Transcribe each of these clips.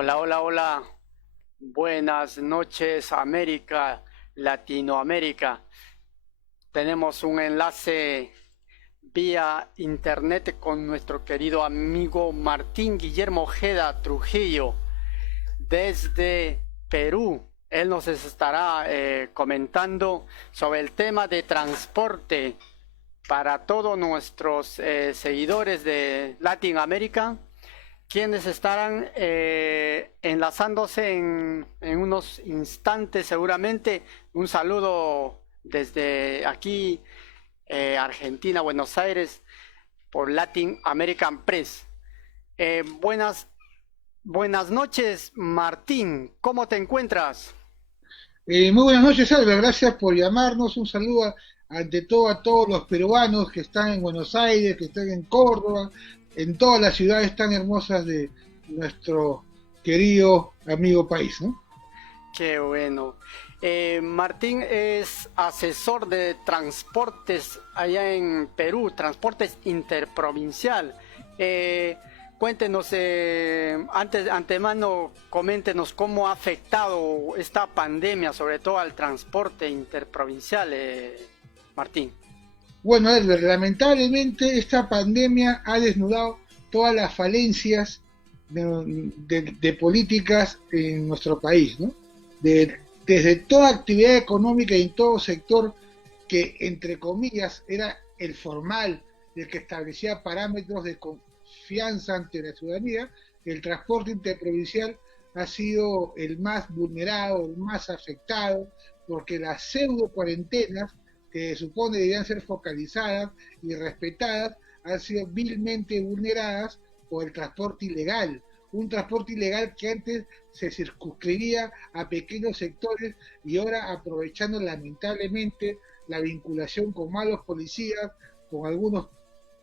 Hola, hola, hola. Buenas noches, América, Latinoamérica. Tenemos un enlace vía internet con nuestro querido amigo Martín Guillermo Ojeda Trujillo desde Perú. Él nos estará comentando sobre el tema de transporte para todos nuestros seguidores de Latinoamérica, quienes estarán enlazándose en unos instantes seguramente. Un saludo desde aquí, Argentina, Buenos Aires, por Latin American Press. Buenas, buenas noches, Martín. ¿Cómo te encuentras? Muy buenas noches, Albert. Gracias por llamarnos. Un saludo ante todo a todos los peruanos que están en Buenos Aires, que están en Córdoba, en todas las ciudades tan hermosas de nuestro querido amigo país, ¿no? Qué bueno. Martín es asesor de transportes allá en Perú, transportes interprovincial. Eh, Cuéntenos, antes, antemano, coméntenos cómo ha afectado esta pandemia, sobre todo al transporte interprovincial, Martín. Bueno, Albert, lamentablemente esta pandemia ha desnudado todas las falencias de políticas en nuestro país, ¿no? Desde toda actividad económica y en todo sector que, entre comillas, era el formal, el que establecía parámetros de confianza ante la ciudadanía, el transporte interprovincial ha sido el más vulnerado, el más afectado, porque las pseudo cuarentenas que se supone debían ser focalizadas y respetadas, han sido vilmente vulneradas por el transporte ilegal. Un transporte ilegal que antes se circunscribía a pequeños sectores y ahora, aprovechando lamentablemente la vinculación con malos policías, con algunos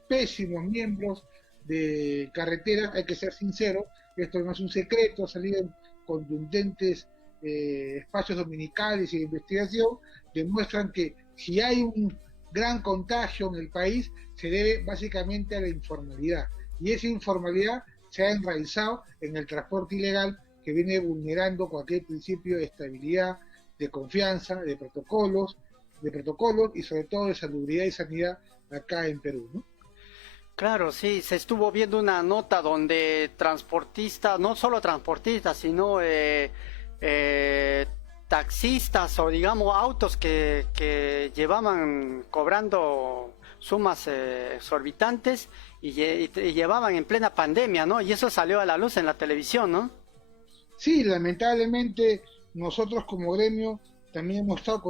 pésimos miembros de carreteras, hay que ser sincero, esto no es un secreto, ha salido en contundentes espacios dominicales y de investigación, demuestran que si hay un gran contagio en el país, se debe básicamente a la informalidad. Y esa informalidad se ha enraizado en el transporte ilegal que viene vulnerando cualquier principio de estabilidad, de confianza, de protocolos y sobre todo de salubridad y sanidad acá en Perú, ¿no? Claro, sí, se estuvo viendo una nota donde transportistas, no solo transportistas, sino eh, taxistas o digamos autos que llevaban cobrando sumas exorbitantes y llevaban en plena pandemia, ¿no? Y eso salió a la luz en la televisión, ¿no? Sí, lamentablemente nosotros como gremio también hemos estado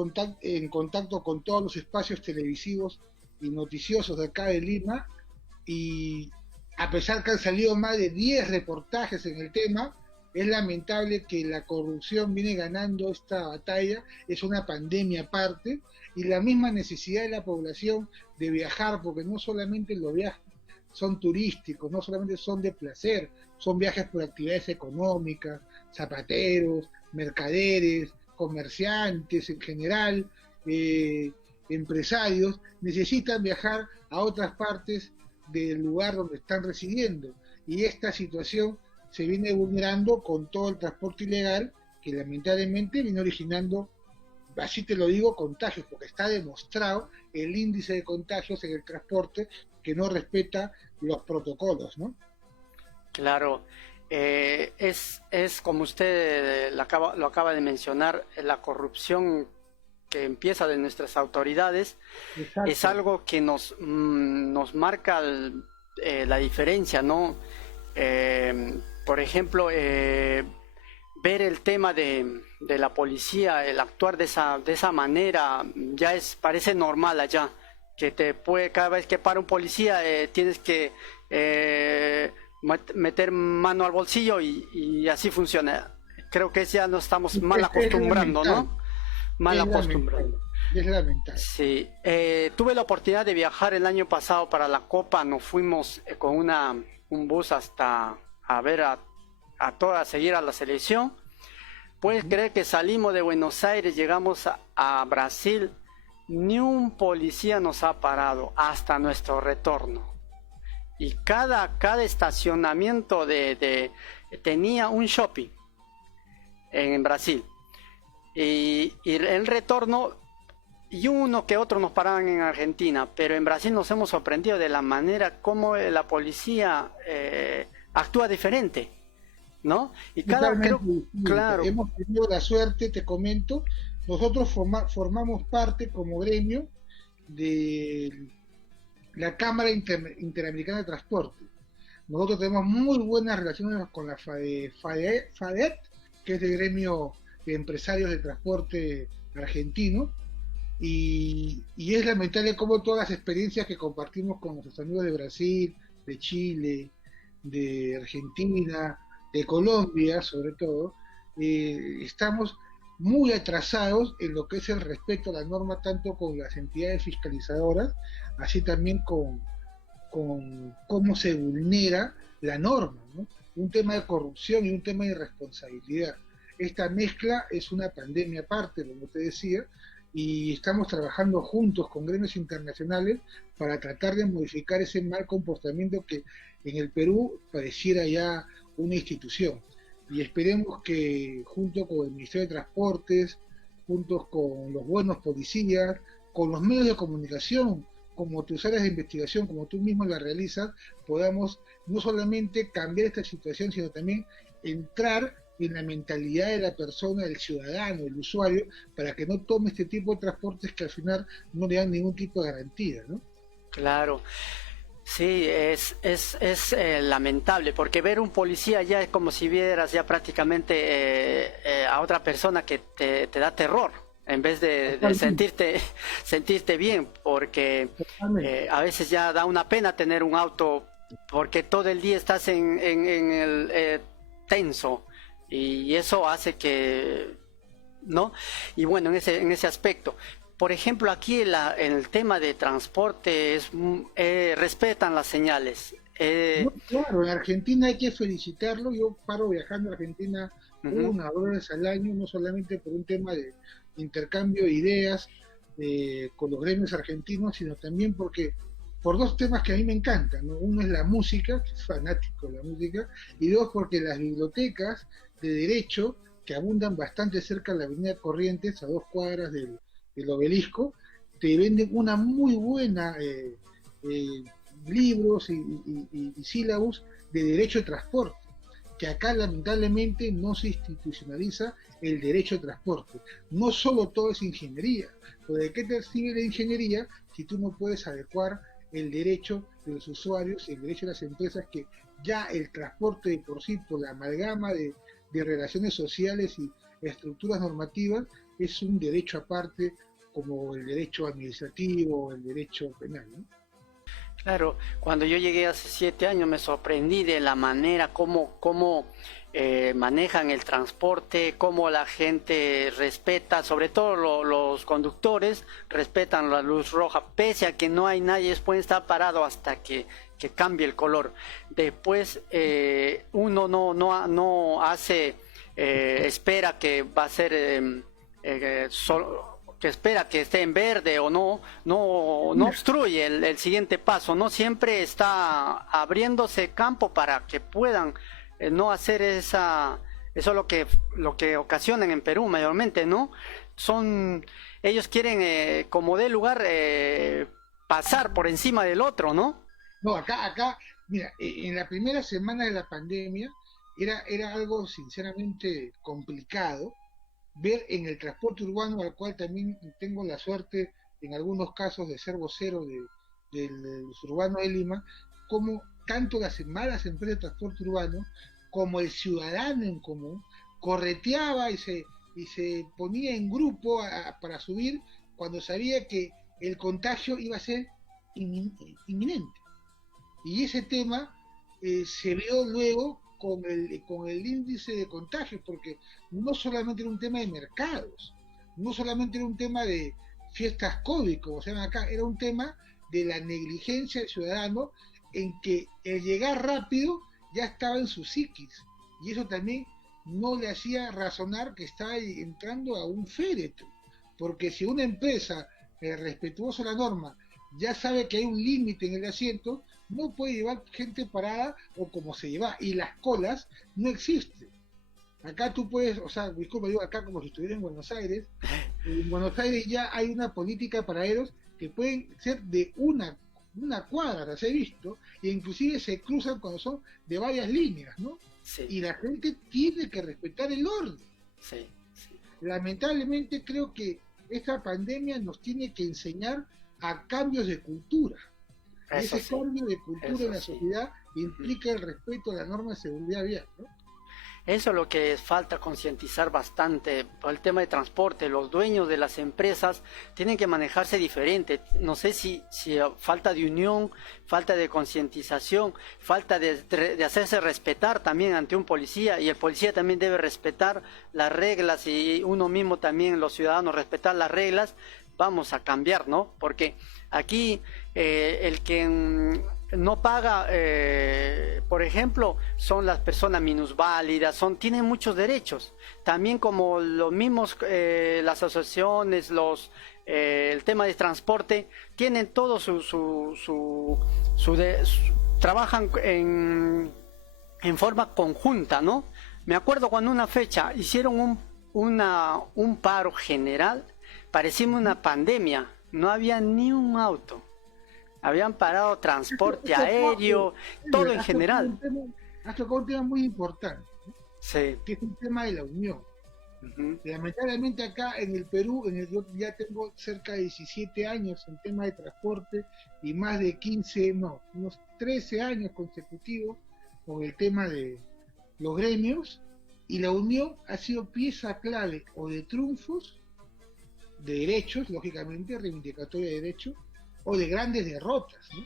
en contacto con todos los espacios televisivos y noticiosos de acá de Lima, y a pesar que han salido más de 10 reportajes en el tema, es lamentable que la corrupción viene ganando esta batalla, es una pandemia aparte, y la misma necesidad de la población de viajar, porque no solamente los viajes son turísticos, no solamente son de placer, son viajes por actividades económicas, zapateros, mercaderes, comerciantes en general, eh, empresarios, necesitan viajar a otras partes del lugar donde están residiendo. Y esta situación se viene vulnerando con todo el transporte ilegal que lamentablemente viene originando, así te lo digo, contagios, porque está demostrado el índice de contagios en el transporte que no respeta los protocolos, ¿no? Claro, es como usted lo acaba de mencionar, la corrupción que empieza de nuestras autoridades es Exacto. algo que nos marca la diferencia, ¿no? Por ejemplo, ver el tema de la policía, el actuar de esa manera, ya parece normal allá, que cada vez que para un policía tienes que eh, meter mano al bolsillo y así funciona. Creo que ya nos estamos mal Es acostumbrando, lamentable, ¿no? Mal es acostumbrando. lamentable, es lamentable. Sí, tuve la oportunidad de viajar el año pasado para la Copa. Nos fuimos con un bus hasta a ver a seguir a la selección. Puedes Ujú. creer que salimos de Buenos Aires, llegamos a Brasil, ni un policía nos ha parado hasta nuestro retorno. y cada estacionamiento tenía un shopping en Brasil. Y el retorno, y uno que otro nos paraban en Argentina, pero en Brasil nos hemos sorprendido de la manera como la policía actúa diferente, ¿no? Y cada, Totalmente creo, distinta. claro, Hemos tenido la suerte, te comento, nosotros formamos parte como gremio de la Cámara Interamericana de Transporte. Nosotros tenemos muy buenas relaciones con la FADET, que es el gremio de empresarios de transporte argentino, y es lamentable cómo todas las experiencias que compartimos con nuestros amigos de Brasil, de Chile, de Argentina, de Colombia sobre todo, estamos muy atrasados en lo que es el respeto a la norma, tanto con las entidades fiscalizadoras, así también con cómo se vulnera la norma, ¿no? Un tema de corrupción y un tema de irresponsabilidad. Esta mezcla es una pandemia aparte, como te decía, y estamos trabajando juntos con gremios internacionales para tratar de modificar ese mal comportamiento que en el Perú pareciera ya una institución. Y esperemos que junto con el Ministerio de Transportes, juntos con los buenos policías, con los medios de comunicación, como tus áreas de investigación, como tú mismo la realizas, podamos no solamente cambiar esta situación, sino también entrar en la mentalidad de la persona, del ciudadano, del usuario, para que no tome este tipo de transportes que al final no le dan ningún tipo de garantía, ¿no? claro. Sí, es lamentable, porque ver un policía ya es como si vieras ya prácticamente a otra persona que te da terror, en vez de Totalmente, sentirte bien, porque totalmente. a veces ya da una pena tener un auto, porque todo el día estás en el tenso, y eso hace que, ¿no? Y bueno, en ese aspecto. Por ejemplo, aquí en el tema de transporte respetan las señales. No, claro, en Argentina hay que felicitarlo. Yo paro viajando a Argentina Ujú, 1 o 2 veces al año, no solamente por un tema de intercambio de ideas con los gremios argentinos, sino también porque por dos temas que a mí me encantan, ¿no? Uno es la música, que es fanático de la música, y dos porque las bibliotecas de derecho, que abundan bastante cerca de la Avenida Corrientes, a 2 cuadras del obelisco, te venden una muy buena eh, libros y sílabos de derecho de transporte, que acá lamentablemente no se institucionaliza el derecho de transporte. No solo todo es ingeniería, pero ¿de qué te sirve la ingeniería si tú no puedes adecuar el derecho de los usuarios y el derecho de las empresas, que ya el transporte de por sí, por la amalgama de relaciones sociales y estructuras normativas, es un derecho aparte como el derecho administrativo o el derecho penal, ¿no? claro, cuando yo llegué hace 7 años me sorprendí de la manera como manejan el transporte, cómo la gente respeta, sobre todo los conductores respetan la luz roja, pese a que no hay nadie, ellos pueden estar parados hasta que cambie el color. Después uno no hace, espera que va a ser que espera que esté en verde o no Mira, obstruye el siguiente paso, no siempre está abriéndose campo para que puedan no hacer eso es lo que ocasionan en Perú mayormente, ¿no? Son, ellos quieren como de lugar pasar por encima del otro, ¿no? no, acá, mira, en la primera semana de la pandemia era algo sinceramente complicado ver en el transporte urbano, al cual también tengo la suerte en algunos casos de ser vocero de los urbanos de Lima, como tanto las malas empresas de transporte urbano como el ciudadano en común correteaba y se ponía en grupo para subir cuando sabía que el contagio iba a ser inminente. Y ese tema se vio luego con el índice de contagios, porque no solamente era un tema de mercados, no solamente era un tema de fiestas COVID, como se llama acá, era un tema de la negligencia del ciudadano, en que el llegar rápido ya estaba en su psiquis, y eso también no le hacía razonar que estaba entrando a un féretro, porque si una empresa respetuosa de la norma ya sabe que hay un límite en el asiento, no puede llevar gente parada o como se lleva, y las colas no existen. Acá tú puedes, o sea, disculpa, digo acá como si estuviera en Buenos Aires. En Buenos Aires ya hay una política de paraderos que pueden ser de una cuadra, las he visto, e inclusive se cruzan cuando son de varias líneas, ¿no? Sí, Y la gente tiene que respetar el orden. sí, sí. Lamentablemente creo que esta pandemia nos tiene que enseñar a cambios de cultura. Y Eso ese sí, cambio de cultura en eso la sí. sociedad Ujú. implica el respeto a la norma de seguridad vial, ¿no? Eso es lo que falta concientizar bastante. Por el tema de transporte, los dueños de las empresas tienen que manejarse diferente. No sé si falta de unión, falta de concientización, falta de hacerse respetar también ante un policía, y el policía también debe respetar las reglas, y uno mismo también, los ciudadanos, respetar las reglas. Vamos a cambiar, ¿no? Porque aquí el que no paga, por ejemplo, son las personas minusválidas, tienen muchos derechos. También como los mismos, las asociaciones, el tema de transporte, tienen todo trabajan en forma conjunta, ¿no? Me acuerdo cuando una fecha hicieron un paro general, parecía una pandemia, no había ni un auto. Habían parado transporte aéreo, todo en Has tocado general. un tema, has tocado un tema muy importante, Sí. que es el tema de la unión. Ujú. Lamentablemente acá en el Perú, yo ya tengo cerca de 17 años en tema de transporte y más de 15, no, unos 13 años consecutivos con el tema de los gremios, y la unión ha sido pieza clave o de triunfos, de derechos, lógicamente, reivindicatoria de derechos, o de grandes derrotas, ¿no?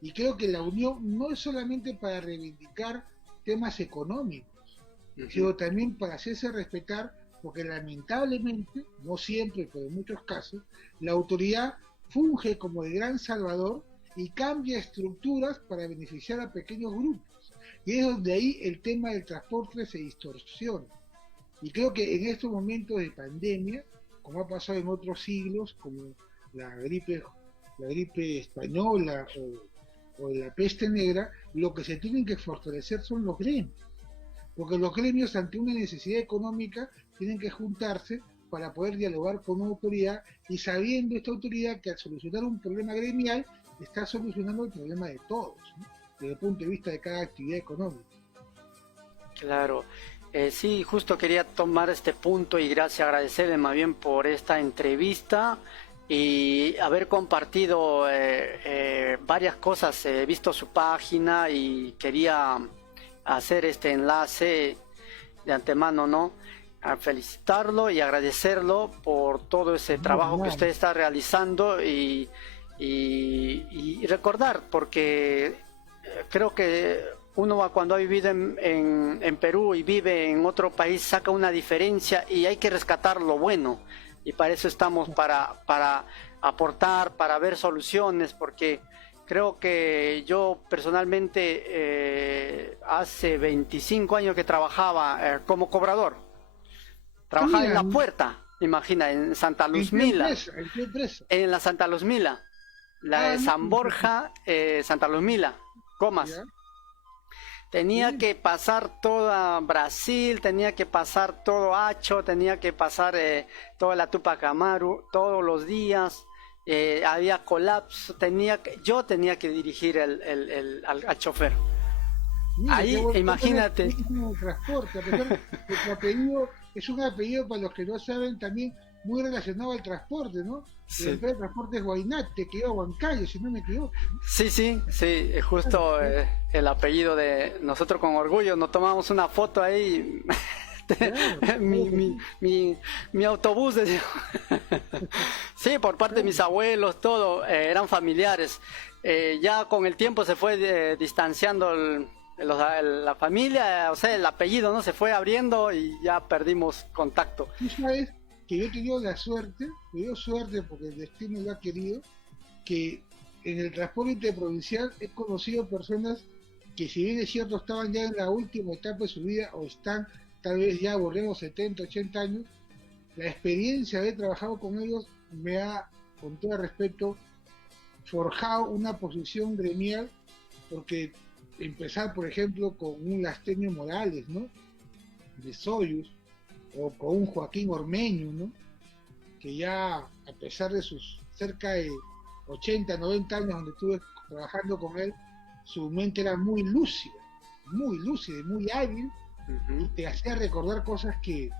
Y creo que la unión no es solamente para reivindicar temas económicos, Ujú. sino también para hacerse respetar, porque lamentablemente, no siempre, pero en muchos casos, la autoridad funge como el gran salvador y cambia estructuras para beneficiar a pequeños grupos. Y es donde ahí el tema del transporte se distorsiona. Y creo que en estos momentos de pandemia, como ha pasado en otros siglos, como la gripe, la gripe española o la peste negra, lo que se tienen que fortalecer son los gremios, porque los gremios ante una necesidad económica tienen que juntarse para poder dialogar con una autoridad, y sabiendo esta autoridad que al solucionar un problema gremial está solucionando el problema de todos, ¿no? Desde el punto de vista de cada actividad económica. Claro. Sí, justo quería tomar este punto y gracias, agradecerle más bien por esta entrevista y haber compartido varias cosas. He visto su página y quería hacer este enlace de antemano, ¿no? A felicitarlo y agradecerlo por todo ese No, trabajo que usted nada. está realizando, y recordar, porque creo que uno cuando ha vivido en Perú y vive en otro país saca una diferencia y hay que rescatar lo bueno, y para eso estamos, para aportar, para ver soluciones, porque creo que yo personalmente hace 25 años que trabajaba como cobrador. Ah, Trabajaba en mira, la puerta, imagina, en Santa ¿en qué Luzmila, empresa? ¿En qué empresa? en la Santa Luzmila, la Ah, de no, San Borja, Santa Luzmila, Comas. ya, Tenía sí, que pasar toda Brasil, tenía que pasar todo Hacho, tenía que pasar toda la Tupac Amaru todos los días. Había colapso, yo tenía que dirigir al chofer. mira, qué Ahí, bueno, qué buena imagínate. experiencia en el transporte, a pesar de que tu apellido es un apellido, para los que no saben, también muy relacionado al transporte, ¿no? La Sí, empresa de transporte es Guainate, que iba a Huancayo, si no me equivoco, ¿no? sí, sí, sí, Claro, justo claro, el apellido de nosotros, con orgullo nos tomamos una foto ahí. claro, mi, claro que mi, sí. mi, mi autobús, decía. Sí, por parte de Claro. mis abuelos, todo, eran familiares. Ya con el tiempo se fue distanciando la familia, o sea, el apellido, ¿no? Se fue abriendo y ya perdimos contacto. Tú sabes que yo he tenido la suerte, me dio suerte porque el destino lo ha querido, que en el transporte interprovincial he conocido personas que, si bien es cierto estaban ya en la última etapa de su vida o están tal vez ya borremos 70, 80 años, la experiencia de haber trabajado con ellos me ha, con todo respeto, forjado una posición gremial porque empezar, por ejemplo, con un Lastenia Morales, ¿no? De Soyuz, o con un Joaquín Ormeño, ¿no? Que ya, a pesar de sus cerca de 80, 90 años donde estuve trabajando con él, su mente era muy lúcida y muy hábil, y Ujú. te hacía recordar cosas que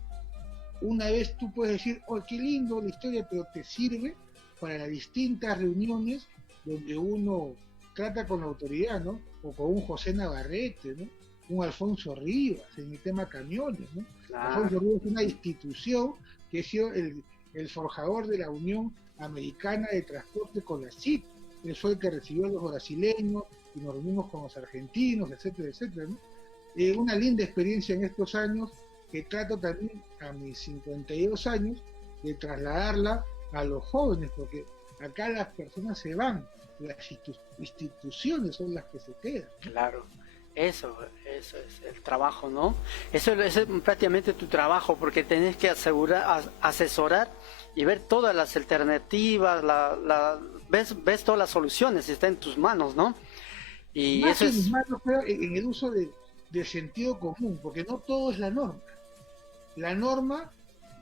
una vez tú puedes decir, oh, qué lindo la historia, pero te sirve para las distintas reuniones donde uno trata con la autoridad, ¿no? O con un José Navarrete, ¿no? Un Alfonso Rivas en el tema camiones, ¿no? Alfonso Claro, Rivas es una institución que ha sido el forjador de la Unión Americana de Transporte con la CIT. Él fue el que recibió a los brasileños y nos reunimos con los argentinos, etcétera, etcétera, ¿no? Una linda experiencia en estos años que trato también a mis 52 años de trasladarla a los jóvenes, porque acá las personas se van, las instituciones son las que se quedan, ¿no? claro. Eso es el trabajo, ¿no? Eso es prácticamente tu trabajo, porque tenés que asesorar y ver todas las alternativas, ves todas las soluciones, está en tus manos, ¿no? Y Más eso que mis es, manos, creo, en el uso de sentido común, porque no todo es la norma. La norma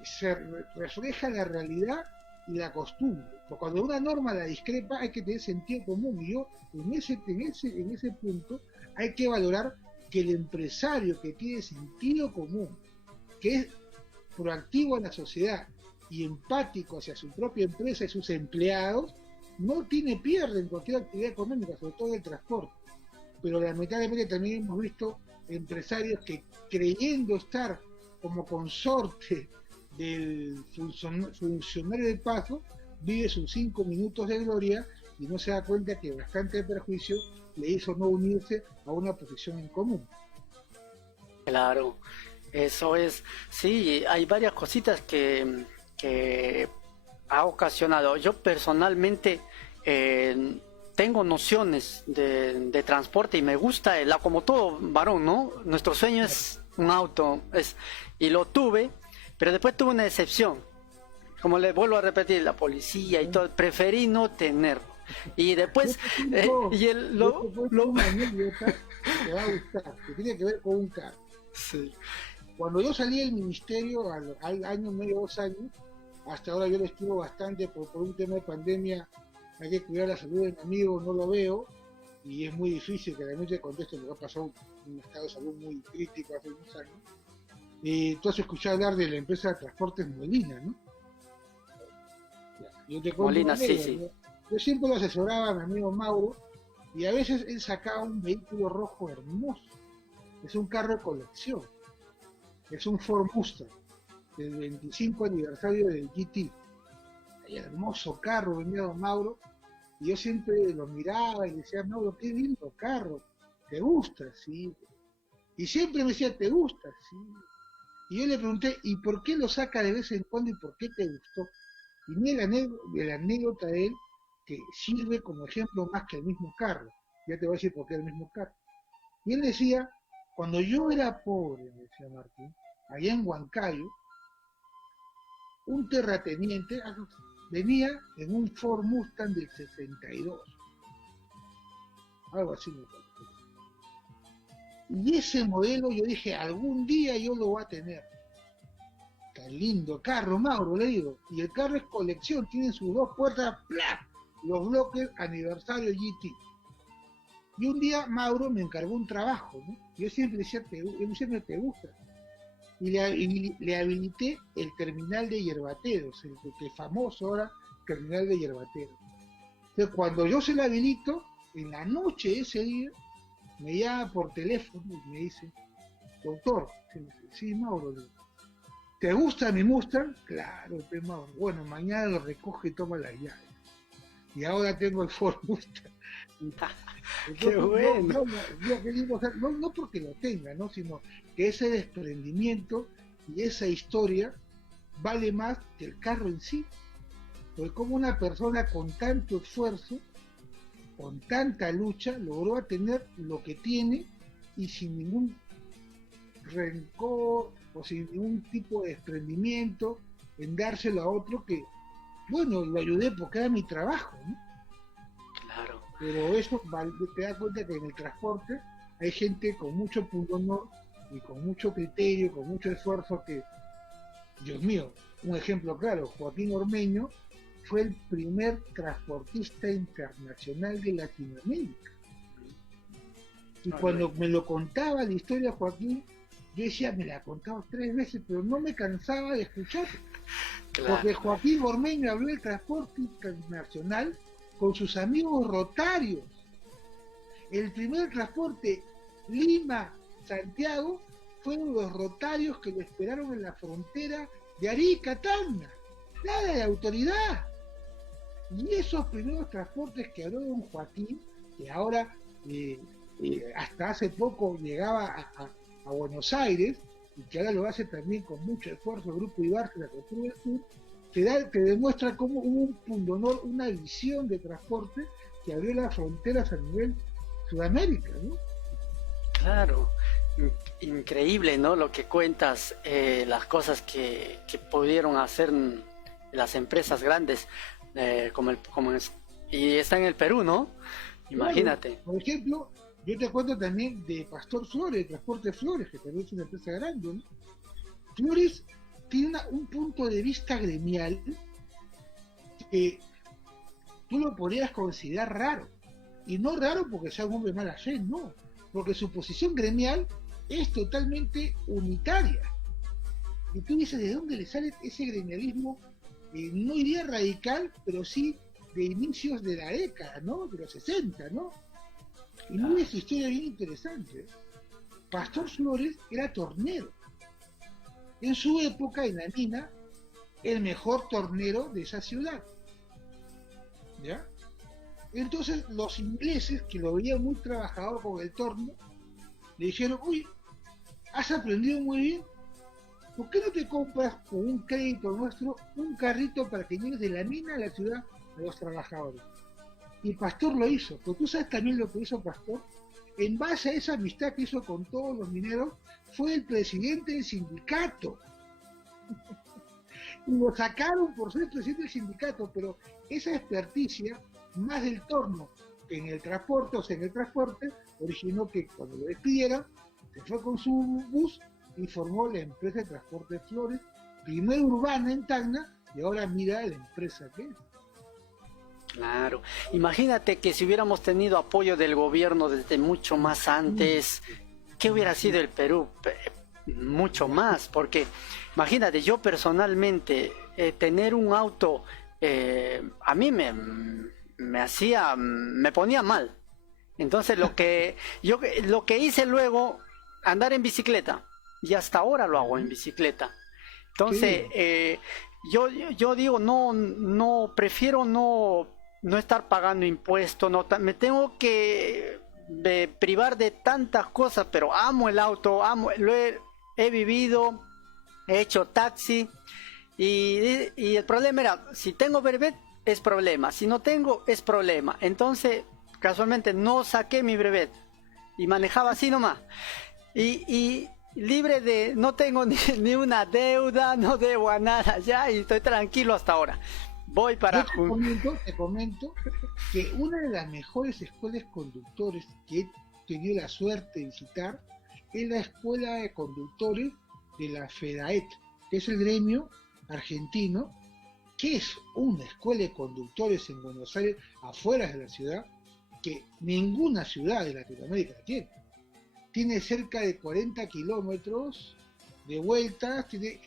se refleja la realidad y la costumbre. Porque cuando una norma la discrepa hay que tener sentido común. Y yo en ese punto hay que valorar que el empresario que tiene sentido común, que es proactivo en la sociedad y empático hacia su propia empresa y sus empleados, no tiene pierde en cualquier actividad económica, sobre todo en el transporte. Pero lamentablemente también hemos visto empresarios que creyendo estar como consorte del funcionario del paso, vive sus 5 minutos de gloria y no se da cuenta que bastante perjuicio le hizo no unirse a una posición en común. claro, eso es, sí, hay varias cositas que ha ocasionado. Yo personalmente eh, tengo nociones de transporte y me gusta, como todo varón, ¿no? Nuestro sueño es un auto, y lo tuve, pero después tuve una excepción. Como le vuelvo a repetir, la policía y todo, preferí no tenerlo. Y Yo después, te cuento, y el, yo te cuento una anécdota que te va a gustar, que tiene que ver con un carro. sí, Cuando yo salí del ministerio al año medio, 2 años, hasta ahora yo lo estimo bastante por un tema de pandemia, hay que cuidar la salud de mi amigo, no lo veo, y es muy difícil que realmente conteste lo que ha pasado un estado de salud muy crítico hace unos años. Y tú has escuchado hablar de la empresa de transportes Molina, ¿no? Yo te cuento una Molina, sí, anécdota, sí. ¿no? Yo siempre lo asesoraba a mi amigo Mauro, y a veces él sacaba un vehículo rojo hermoso. Es un carro de colección, es un Ford Mustang del 25 aniversario del GT. Ay, hermoso carro venía don Mauro, y yo siempre lo miraba y le decía, Mauro, qué lindo carro, ¿te gusta? Sí. Y siempre me decía, ¿te gusta? Sí. Y yo le pregunté, ¿y por qué lo saca de vez en cuando y por qué te gustó? Y mira la anécdota de él, que sirve como ejemplo más que el mismo carro. Ya te voy a decir por qué el mismo carro. Y él decía, cuando yo era pobre, me decía Martín, allá en Huancayo, un terrateniente venía en un Ford Mustang del 62, algo así me parece. Y ese modelo yo dije, algún día yo lo voy a tener. Tan lindo carro, Mauro, le digo. Y el carro es colección, tiene sus dos puertas, ¡plá! Los bloques aniversario GT. Y un día Mauro me encargó un trabajo, ¿no? Yo siempre decía, yo siempre te gusta. Y le habilité el terminal de Yerbateros, el que es famoso ahora, terminal de Yerbateros. Entonces, cuando yo se lo habilito, en la noche de ese día, me llama por teléfono y me dice, doctor, sí, Mauro, ¿te gusta mi Mustang? Claro, Mauro. Bueno, mañana lo recoge y toma las llaves. Y ahora tengo el Ford Mustang. Qué Entonces, bueno. yo quería, o sea, no porque lo tenga, ¿no? Sino que ese desprendimiento y esa historia vale más que el carro en sí. Porque como una persona con tanto esfuerzo, con tanta lucha, logró tener lo que tiene y sin ningún rencor o sin ningún tipo de desprendimiento en dárselo a otro que, bueno, lo ayudé porque era mi trabajo, ¿no? Claro, pero eso te das cuenta que en el transporte hay gente con mucho pundonor y con mucho criterio, con mucho esfuerzo que, Dios mío, un ejemplo claro, Joaquín Ormeño fue el primer transportista internacional de Latinoamérica. Y cuando me lo contaba la historia de Joaquín, yo decía, me la ha contado 3 veces, pero no me cansaba de escuchar. Claro. Porque Joaquín Ormeño habló del transporte internacional con sus amigos rotarios. El primer transporte Lima-Santiago fueron los rotarios que lo esperaron en la frontera de Arica, Tacna. Nada de autoridad. Y esos primeros transportes que habló don Joaquín, que ahora hasta hace poco llegaba a Buenos Aires, y que ahora lo hace también con mucho esfuerzo el Grupo Ibarra, la Cultura del Sur, te demuestra cómo hubo un pundonor, una visión de transporte que abrió las fronteras a nivel Sudamérica, ¿no? Claro, increíble, ¿no? Lo que cuentas, las cosas que pudieron hacer las empresas grandes, y está en el Perú, ¿no? Imagínate. Claro, por ejemplo, yo te cuento también de Pastor Flores, de Transporte Flores, que también es una empresa grande, ¿no? Flores tiene un punto de vista gremial que tú lo podrías considerar raro. Y no raro porque sea un hombre mala fe, no. Porque su posición gremial es totalmente unitaria. Y tú dices, ¿de dónde le sale ese gremialismo? No diría radical, pero sí de inicios de la década, ¿no? De los 60, ¿no? Y no es una historia bien interesante. Pastor Flores era tornero. En su época, en la mina, el mejor tornero de esa ciudad. ¿Ya? Entonces los ingleses, que lo veían muy trabajador con el torno, le dijeron, uy, has aprendido muy bien, ¿por qué no te compras con un crédito nuestro un carrito para que lleves de la mina a la ciudad a los trabajadores? Y Pastor lo hizo, pero tú sabes también lo que hizo Pastor. En base a esa amistad que hizo con todos los mineros, fue el presidente del sindicato. Y lo sacaron por ser presidente del sindicato, pero esa experticia, más del torno que en el transporte, originó que cuando lo despidieran, se fue con su bus y formó la empresa de transporte Flores, primero urbana en Tacna, y ahora mira la empresa que es. Claro, imagínate que si hubiéramos tenido apoyo del gobierno desde mucho más antes, ¿qué hubiera sido el Perú? Mucho más, porque imagínate, yo personalmente, tener un auto, a mí me ponía mal. Entonces lo que hice luego, andar en bicicleta, y hasta ahora lo hago en bicicleta. Entonces, yo digo, no, prefiero no estar pagando impuestos, me tengo que privar de tantas cosas, pero amo el auto, he vivido, he hecho taxi, y el problema era, si tengo brevet, es problema, si no tengo, es problema. Entonces, casualmente, no saqué mi brevet, y manejaba así nomás, y libre de, no tengo ni una deuda, no debo a nada ya, y estoy tranquilo hasta ahora. Voy para... Te comento que una de las mejores escuelas de conductores que he tenido la suerte de visitar es la escuela de conductores de la FEDAET, que es el gremio argentino, que es una escuela de conductores en Buenos Aires, afuera de la ciudad, que ninguna ciudad de Latinoamérica tiene. Tiene cerca de 40 kilómetros de vueltas, tiene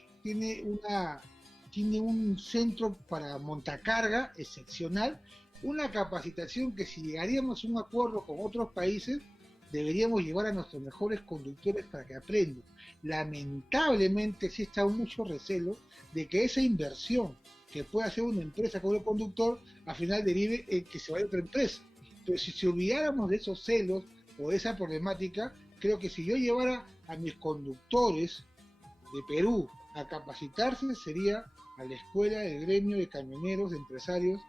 un centro para montacarga excepcional, una capacitación que si llegaríamos a un acuerdo con otros países, deberíamos llevar a nuestros mejores conductores para que aprendan. Lamentablemente existe aún mucho recelo de que esa inversión que puede hacer una empresa con un conductor, al final derive en que se vaya a otra empresa. Entonces, si olvidáramos de esos celos o de esa problemática, creo que si yo llevara a mis conductores de Perú a capacitarse, sería a la escuela del gremio de camioneros, de empresarios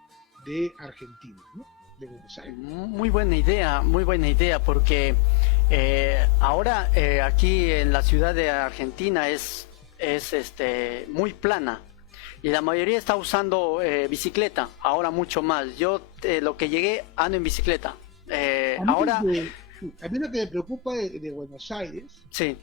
de Argentina, ¿no? De Buenos Aires. Muy buena idea, porque ahora aquí en la ciudad de Argentina es muy plana. y la mayoría está usando bicicleta, ahora mucho más. Yo lo que llegué ando en bicicleta. A mí, Ahora, a mí lo que me preocupa de Buenos Aires, sí,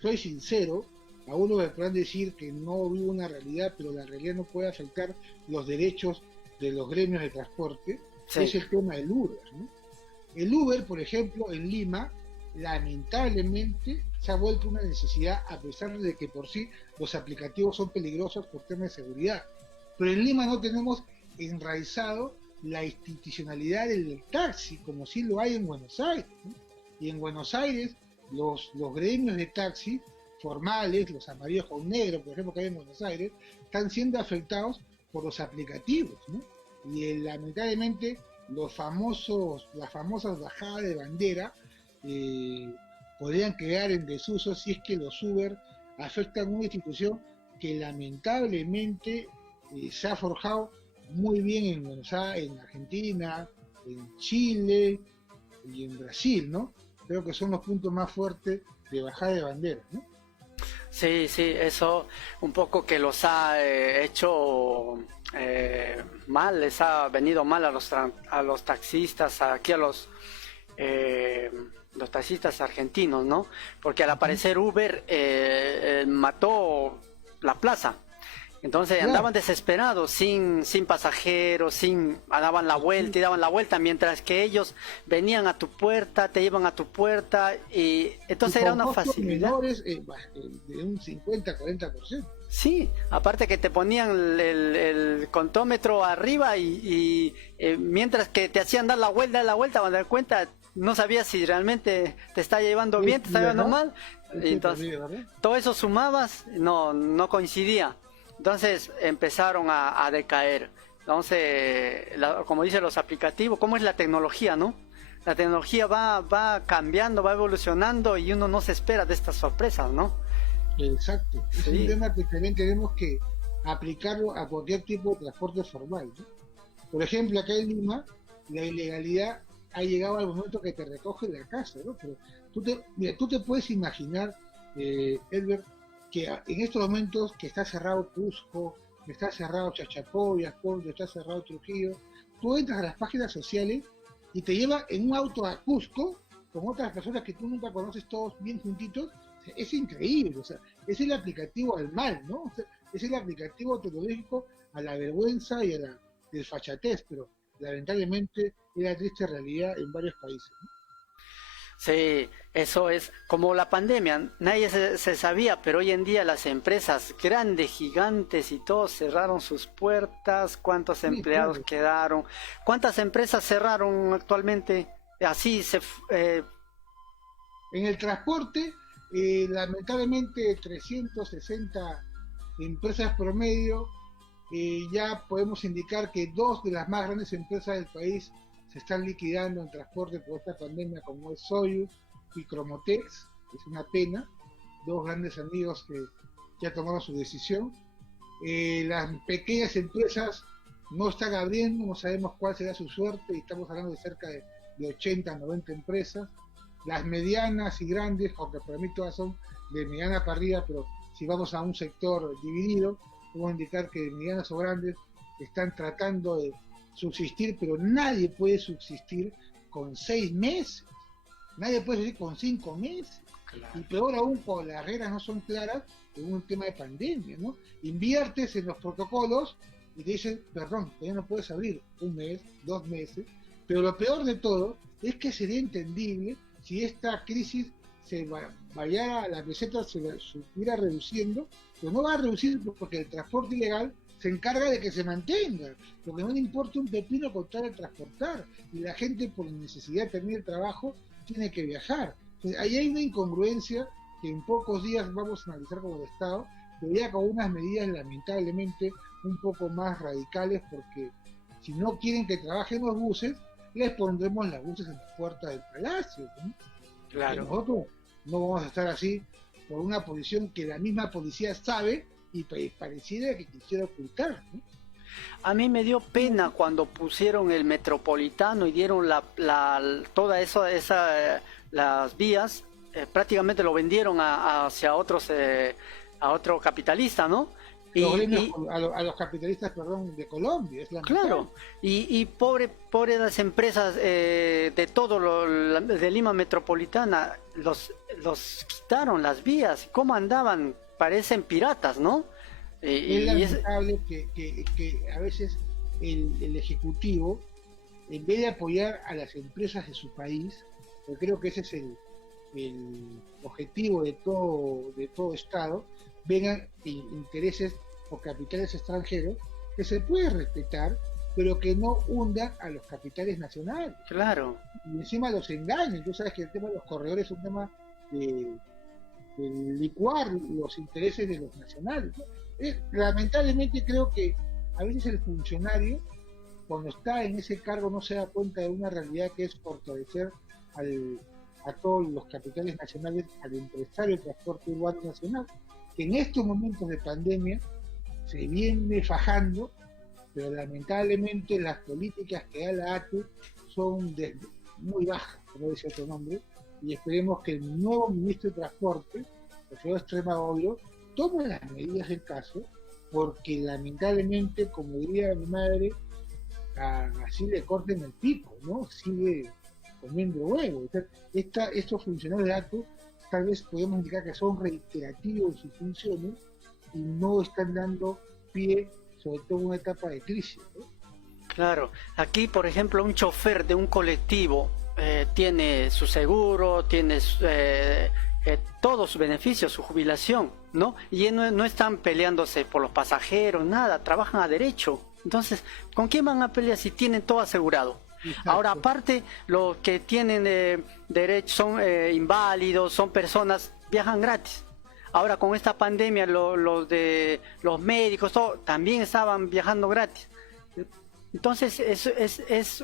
soy sincero, algunos me podrán decir que no vivo una realidad, pero la realidad no puede afectar los derechos de los gremios de transporte, sí, es el tema del Uber, ¿no? El Uber, por ejemplo, en Lima, lamentablemente se ha vuelto una necesidad, a pesar de que por sí los aplicativos son peligrosos por temas de seguridad. Pero en Lima no tenemos enraizado la institucionalidad del taxi, como sí lo hay en Buenos Aires, ¿no? Y en Buenos Aires, los gremios de taxi formales, los amarillos con negro, por ejemplo, que hay en Buenos Aires, están siendo afectados por los aplicativos, ¿no? Y lamentablemente las famosas bajadas de bandera podrían quedar en desuso si es que los Uber afectan una institución que lamentablemente se ha forjado muy bien en Buenos Aires, en Argentina, en Chile y en Brasil, ¿no? Creo que son los puntos más fuertes de bajada de bandera, ¿no? sí, sí, eso un poco que los ha hecho mal, les ha venido mal a los taxistas, aquí a los taxistas argentinos, ¿no? Porque al aparecer Uber mató la plaza. Entonces Claro, andaban desesperados, sin pasajeros, daban la vuelta y daban la vuelta, mientras que ellos venían a tu puerta, te iban a tu puerta, y y entonces era con una costos facilidad. menores de un 50-40%. Sí, aparte que te ponían el contómetro arriba mientras que te hacían dar la vuelta, cuando te das cuenta, no sabías si realmente te está llevando bien, te está llevando ¿Verdad? mal, y Sí, entonces ¿verdad? todo eso sumabas, no coincidía. Entonces empezaron a decaer. Entonces, como dicen los aplicativos, ¿cómo es la tecnología, no? La tecnología va cambiando, va evolucionando y uno no se espera de estas sorpresas, ¿no? Exacto. Es un Sí, tema que también tenemos que aplicarlo a cualquier tipo de transporte formal, ¿no? Por ejemplo, acá en Lima, la ilegalidad ha llegado al momento que te recoge la casa, ¿no? Pero mira, tú te puedes imaginar, Edward, que en estos momentos que está cerrado Cusco, que está cerrado Chachapoyas, que está cerrado Trujillo, tú entras a las páginas sociales y te lleva en un auto a Cusco con otras personas que tú nunca conoces, todos bien juntitos. Es increíble, o sea, es el aplicativo al mal, ¿no? O sea, es el aplicativo tecnológico a la vergüenza y a la desfachatez, pero lamentablemente es la triste realidad en varios países, ¿no? sí, eso es como la pandemia, nadie se sabía, pero hoy en día las empresas grandes, gigantes y todos cerraron sus puertas, cuántos Sí, empleados claro. quedaron, cuántas empresas cerraron actualmente, así En el transporte, lamentablemente 360 empresas promedio, ya podemos indicar que dos de las más grandes empresas del país se están liquidando en transporte por esta pandemia, como es Soyuz y Cromotex. Es una pena, dos grandes amigos que ya tomaron su decisión. Las pequeñas empresas no están abriendo, no sabemos cuál será su suerte, y estamos hablando de cerca de 80, 90 empresas. Las medianas y grandes, aunque para mí todas son de mediana para arriba, pero si vamos a un sector dividido, puedo indicar que medianas o grandes están tratando de subsistir, pero nadie puede subsistir con 6 meses, nadie puede subsistir con 5 meses, y peor aún cuando las reglas no son claras en un tema de pandemia, ¿no? Inviertes en los protocolos y te dicen, perdón, ya no puedes abrir un mes, 2 meses, pero lo peor de todo es que sería entendible si esta crisis vaya, la meseta se estuviera reduciendo, pero no va a reducir porque el transporte ilegal se encarga de que se mantenga, porque no le importa un pepino con tal de transportar, y la gente por necesidad de tener trabajo tiene que viajar. Entonces, ahí hay una incongruencia que en pocos días vamos a analizar como el Estado, pero ya con unas medidas lamentablemente un poco más radicales, porque si no quieren que trabajen los buses, les pondremos las buses en la puerta del palacio, ¿no? Porque claro. nosotros no vamos a estar así por una posición que la misma policía sabe y pareciera que quisiera ocultar, ¿no? A mí me dio pena cuando pusieron el metropolitano y dieron toda las vías, prácticamente lo vendieron hacia otros, a otro capitalista, ¿no? los Y, gremios y a los capitalistas, perdón, de Colombia, es lamentable. claro, y pobre las empresas de todo de Lima Metropolitana, los quitaron las vías, ¿cómo andaban? Parecen piratas, ¿no? Es Y es, lamentable que a veces el Ejecutivo, en vez de apoyar a las empresas de su país, porque creo que ese es el objetivo de todo Estado, vengan intereses o capitales extranjeros que se puede respetar, pero que no hundan a los capitales nacionales. claro, Y encima los engañen. Tú sabes que el tema de los corredores es un tema de, de licuar los intereses de los nacionales, ¿no? Lamentablemente creo que a veces el funcionario, cuando está en ese cargo, no se da cuenta de una realidad que es fortalecer a todos los capitales nacionales, al empresario del transporte urbano nacional, que en estos momentos de pandemia se viene fajando, pero lamentablemente las políticas que da la ATU son muy bajas, como dice otro nombre, y esperemos que el nuevo ministro de Transporte, el señor Extremagorio, tome las medidas del caso, porque lamentablemente, como diría mi madre, así le corten el pico, ¿no? Sigue comiendo huevo. Estos funcionarios de ATU tal vez podemos indicar que son reiterativos en sus funciones y no están dando pie, sobre todo en una etapa de crisis, ¿no? claro. Aquí, por ejemplo, un chofer de un colectivo tiene su seguro, tiene todos sus beneficios, su jubilación, ¿no? Y no están peleándose por los pasajeros, nada, trabajan a derecho. Entonces, ¿con quién van a pelear si tienen todo asegurado? Exacto. Ahora, aparte, los que tienen derecho son inválidos, son personas, viajan gratis. Ahora, con esta pandemia, los médicos, todo, también estaban viajando gratis. Entonces,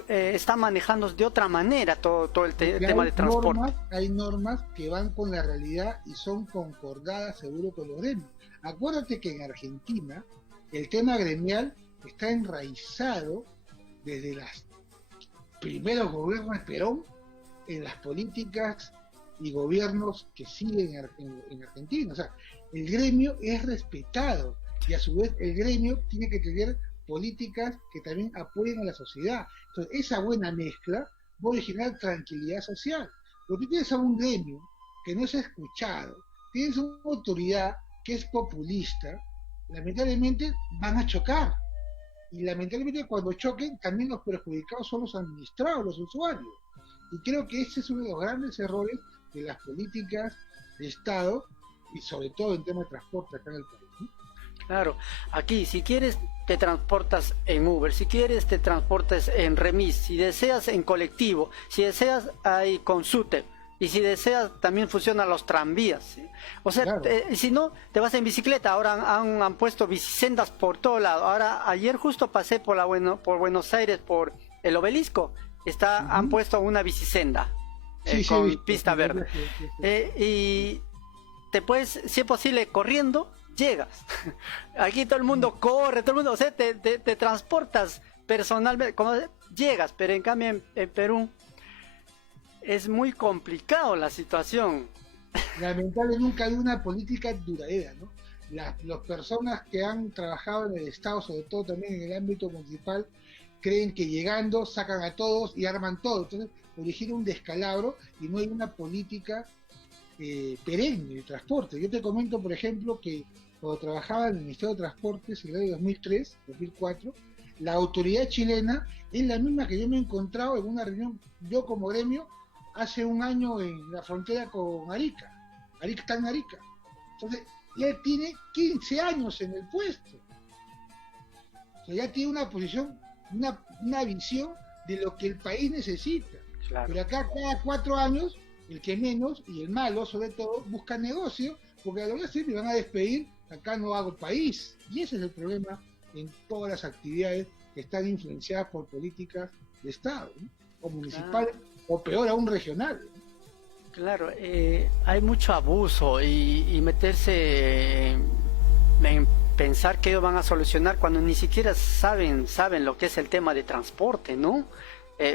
está manejando de otra manera todo el tema de transporte. Hay normas que van con la realidad y son concordadas seguro con los gremios. Acuérdate que en Argentina el tema gremial está enraizado desde los primeros gobiernos de Perón en las políticas y gobiernos que siguen en Argentina. O sea, el gremio es respetado y a su vez el gremio tiene que tener políticas que también apoyen a la sociedad. Entonces, esa buena mezcla va a originar tranquilidad social. Pero tú tienes a un gremio que no se ha escuchado, tienes una autoridad que es populista, lamentablemente van a chocar. Y lamentablemente cuando choquen, también los perjudicados son los administrados, los usuarios. Y creo que ese es uno de los grandes errores de las políticas de Estado y sobre todo en tema de transporte acá en el país, ¿no? Claro, aquí si quieres te transportas en Uber, si quieres te transportas en remis, si deseas en colectivo, si deseas hay con SUTEP y si deseas también funcionan los tranvías, ¿sí? O sea, Claro. si no te vas en bicicleta, ahora han puesto bicisendas por todo lado. Ahora ayer justo pasé por Buenos Aires por el Obelisco, han puesto una bicisenda Sí, sí, he con visto, pista sí, verde. sí, sí, sí. Y te puedes, si es posible, corriendo, llegas. Aquí todo el mundo corre, todo el mundo, o sea, te transportas personalmente, cuando llegas, pero en cambio en Perú es muy complicado la situación. Lamentablemente nunca hay una política duradera, ¿no? Las personas que han trabajado en el Estado, sobre todo también en el ámbito municipal, creen que llegando sacan a todos y arman todo. Entonces origina un descalabro y no hay una política perenne de transporte. Yo te comento, por ejemplo, que cuando trabajaba en el Ministerio de Transportes en el año 2003, 2004, la autoridad chilena es la misma que yo me he encontrado en una reunión, yo como gremio, hace un año en la frontera con Arica. Arica está en Arica. Entonces, ya tiene 15 años en el puesto. O sea, ya tiene una posición, una visión de lo que el país necesita. Claro. Pero acá cada 4 años, el que menos y el malo, sobre todo, busca negocio, porque a lo mejor me van a despedir, acá no hago país. Y ese es el problema en todas las actividades que están influenciadas por políticas de Estado, ¿no? O municipales, o peor aún regionales, ¿no? Claro, hay mucho abuso y meterse en pensar que ellos van a solucionar cuando ni siquiera saben lo que es el tema de transporte, ¿no?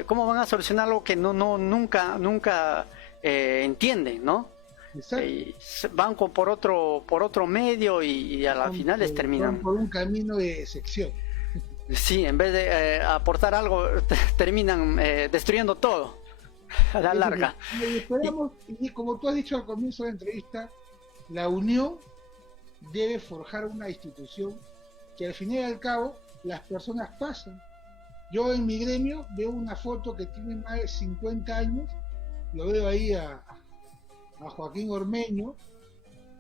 ¿Cómo van a solucionar algo que nunca entienden, ¿no? Exacto. van por otro medio y a la final les Van terminan. por un camino de sección. Sí, en vez de aportar algo, terminan destruyendo todo a la larga. Y Y- esperamos, y como tú has dicho al comienzo de la entrevista, la unión debe forjar una institución que al fin y al cabo las personas pasan. Yo en mi gremio veo una foto que tiene más de 50 años, lo veo ahí a Joaquín Ormeño,